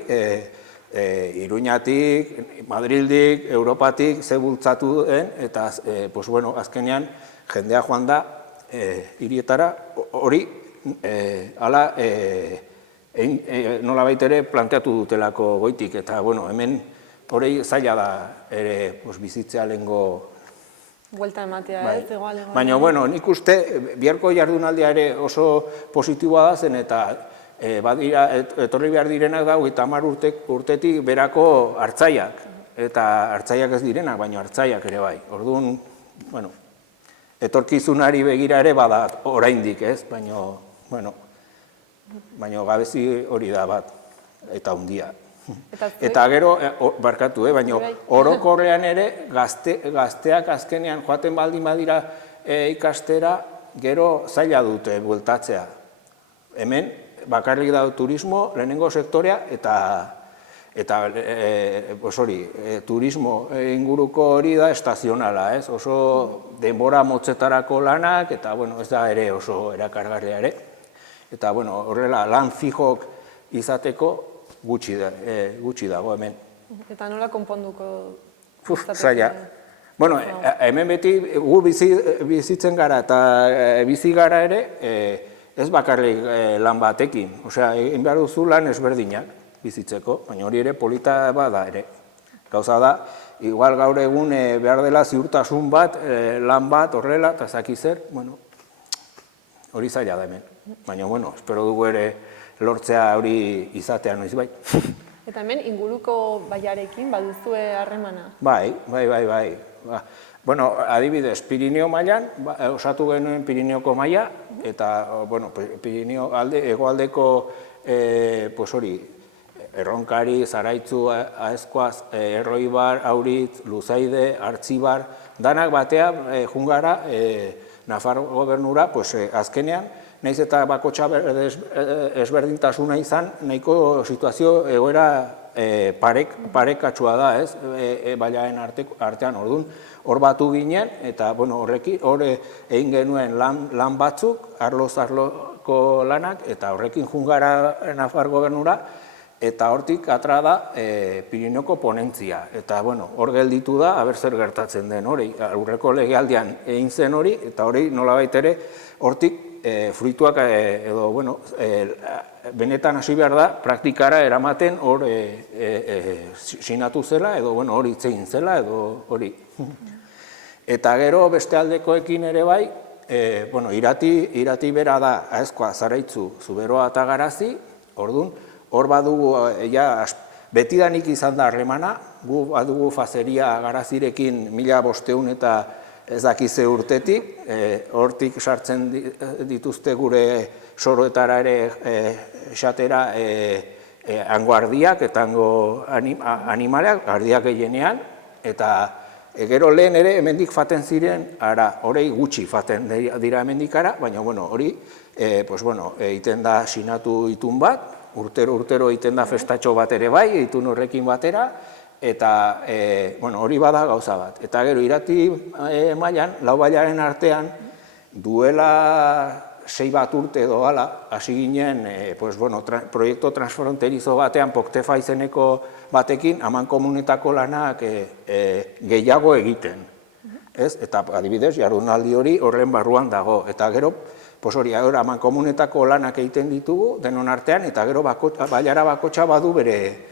Iruñatik, Madrildik, Europatik ze bultzatu den, eta azkenean jendea joan da hirietara hori hala nola baitere planteatu dutelako goitik, eta hemen hori zaila da ere bizitzea lehengo buelta ematea, ez? Baina, nik uste biharko jardunaldia ere oso positiboa da zen, eta etorri behar direnak da 30 urtetik berako hartzaiak, eta hartzaiak ez direnak, baina hartzaiak ere bai. Orduan, etorkizunari begira ere bada oraindik, ez? Baina gabezi hori da bat, eta hundia. Eta gero, barkatu, baina orokorrean ere gazteak azkenean joaten baldin badira ikastera, gero zaila dute bueltatzea. Hemen bakarrik dago turismo, lehenengo sektorea, eta turismo inguruko hori da estazionala, ez? Oso denbora motzetarako lanak, eta ez da ere oso erakargarria ere. Eta horrela lan fijok izateko gutxi dago hemen. Eta nola konponduko? Zaila. Hemen beti gu bizitzen gara eta bizi gara ere ez bakarrik lan batekin. Osea, egin behar duzu lan ezberdinak bizitzeko, baina hori ere polita bada ere. Gauza da, igual gaur egun behar dela ziurtasun bat, lan bat, horrela, eta zaki zer, hori zaila da hemen. Baina, espero dugu ere lortzea hori izatea noiz bai. Eta hemen inguruko baiarekin baduzue harremana? Bai. Adibidez, Pirineo mailan, osatu genuen Pirineoko maila, eta Pirineo hegoaldeko hori, Erronkari, Zaraitzu, Aezkoaz, Erroibar, Auritz, Luzaide, Artzibar, danak batea jungara Nafar gobernura, azkenean, nahiz eta bakotxa ezberdintasuna izan, nahiko situazio egoera parekatsua da, ez, bailaen artean orduan. Hor batu ginen, eta hor egin genuen lan batzuk, arloz-arloko lanak, eta horrekin jungara Nafar gobernura, eta hortik atra da Pirineoko ponentzia. Eta hor gelditu da, aber zer gertatzen den hori, aurreko legealdian egin zen hori, eta hori nolabait ere hortik fruituak edo, benetan hasi behar da, praktikara eramaten hor sinatu zela, edo hori itzein zela, edo hori. Eta gero beste aldekoekin ere bai, irati bera da Aezkoa, Zaraitzu, Zuberoa eta Garazi, orduan, hor badugu, betidanik izan da harremana, gu badugu fazeria Garazirekin 1500 eta ez dakize urtetik, hortik sartzen dituzte gure soroetara ere esatera hango ardiak eta hango animaleak, ardiak gehienean, eta gero lehen ere hemendik faten ziren, horrei gutxi faten dira hemendikara, baina hori egiten da sinatu itun bat, urtero egiten da festatxo bat ere bai, itun horrekin batera, eta hori bada gauza bat. Eta gero irati mailan, lau bailaren artean, duela 6 bat urte edo hala, hasi ginen proiektu transfronterizo batean, Poktefa izeneko batekin, haman komunetako lanak gehiago egiten. Eta adibidez, jardunaldi hori horren barruan dago. Eta gero, hori, haman komunetako lanak egiten ditugu, denon artean, eta gero bailara bakotxa badu bere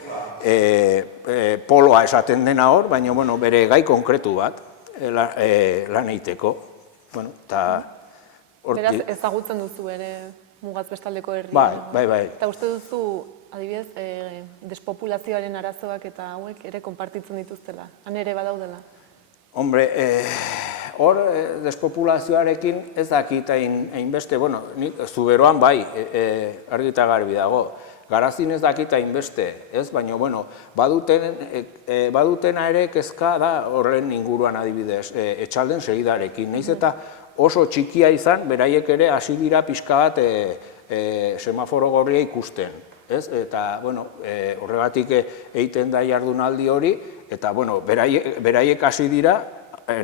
poloa esaten dena hor, baina bere gai konkretu bat lan egiteko. Beraz, ezagutzen duzu ere mugaz bestaldeko herria. Bai. Eta uste duzu adibidez, despopulazioaren arazoak eta hauek ere konpartitzen dituztela, han ere badaudela. Hombre, hor despopulazioarekin ez dakit hainbeste, bueno, nik Zuberoan bai, argi eta garbi dago. Garazin ez dakit hainbeste, ez? Baina, bueno, badutena ere kezka da horren inguruan adibidez, etxalden segidarekin. Naiz eta oso txikia izan, beraiek ere hasi dira pixka bat semaforo gorria ikusten. Eta, bueno, horregatik egiten da jardunaldi hori, eta, bueno, beraiek hasi dira,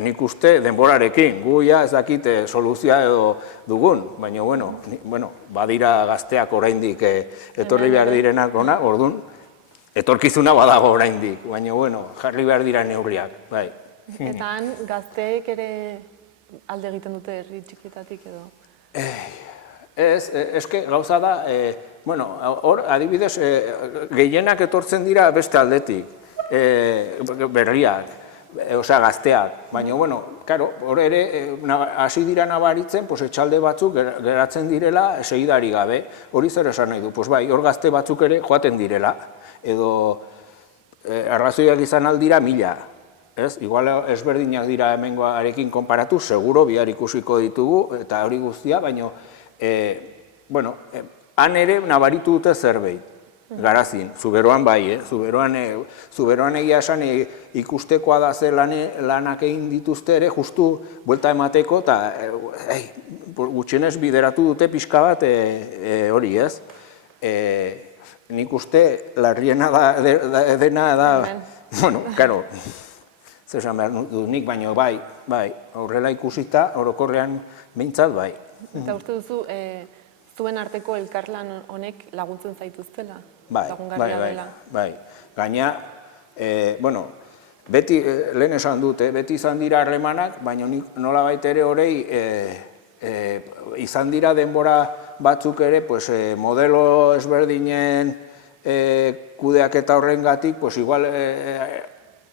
nik uste denborarekin, gu ja ez dakit soluzioa edo dugun, baina, bueno, badira gazteak oraindik etorri behar direnak ona, orduan, etorkizuna badago oraindik, baina, bueno, jarri behar dira neurriak, bai. Eta han gazteek ere alde egiten dute herri txikietatik edo? Eske gauza da, bueno, hor adibidez gehienak etortzen dira beste aldetik, berriak, osea gazteak, baina, bueno, karo, hor ere hasi dira nabaritzen, etxalde batzuk geratzen direla segidari gabe, hori zer esan nahi du, bai, hor gazte batzuk ere joaten direla, edo arrazoiak izan aldira 1000, ez? Igual ezberdinak dira hemengoarekin konparatu, seguro bihar ikusiko ditugu, eta hori guztia, baina, bueno, han ere nabaritu dute zerbait. Garazin, Zuberoan bai, Zuberoan egia esan ikustekoa da ze lanak egin dituzte ere, justu buelta emateko, eta gutxienez bideratu dute pixka bat hori, ez? Nik uste larriena dena da, bueno, karo, zesan behar dut nik, baina bai, horrela ikusita, orokorrean behintzat bai. Eta uste duzu, zuen arteko elkarlan honek laguntzen zaituztela? Bai. Gaina, bueno, beti, lehen esan dute, beti izan dira harremanak, baina nola baita ere horrei izan dira denbora batzuk ere, modelo ezberdinen kudeaketa horrengatik, igual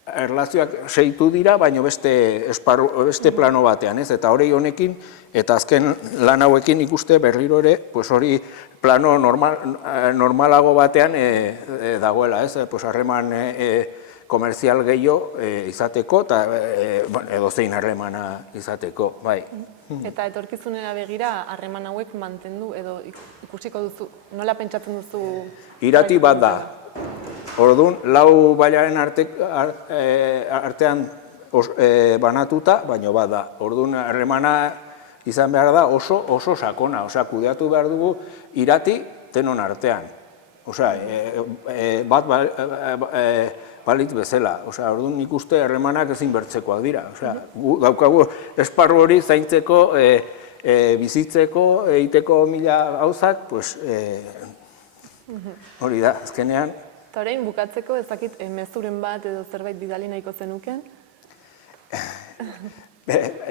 erlazioak seitu dira, baina beste plano batean, ez? Eta hori honekin, eta azken lan hauekin ikuste berriro ere, hori plano normalago batean dagoela, ez? Harreman komerzial gehiago izateko, eta edozein harremana izateko, bai. Eta etorkizunera begira, harreman hauek mantendu, edo ikusiko duzu, nola pentsatzen duzu? Irati bat da. Orduan, 4 bailaren artean banatuta, baina bat da. Orduan, harremana izan behar da oso sakona, osea, kudeatu behar dugu irati denon artean. Osea, bat balit bezala. Osea, orduan nik uste harremanak ezin bertzekoak dira. Osea, daukagu esparru hori zaintzeko, bizitzeko, egiteko 1000 gauzak, hori da, azkenean. Eta orain, bukatzeko ezakit mezuren bat edo zerbait bidali nahiko zenuken?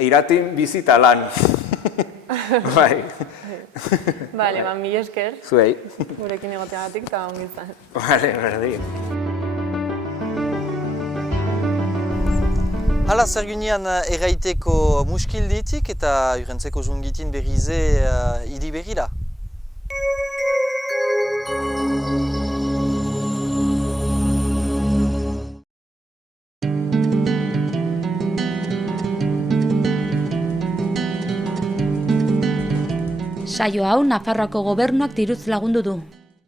Iratin bizita lan. Bai. Bale, mila esker. Zuei. Gurekin egoteagatik eta ongi izan. Bale, berdin. Hala, zergunean erraiteko muskilditik eta urentzeko zungitin berrize hiri berrira. Saio hau Nafarroako gobernuak diruz lagundu du.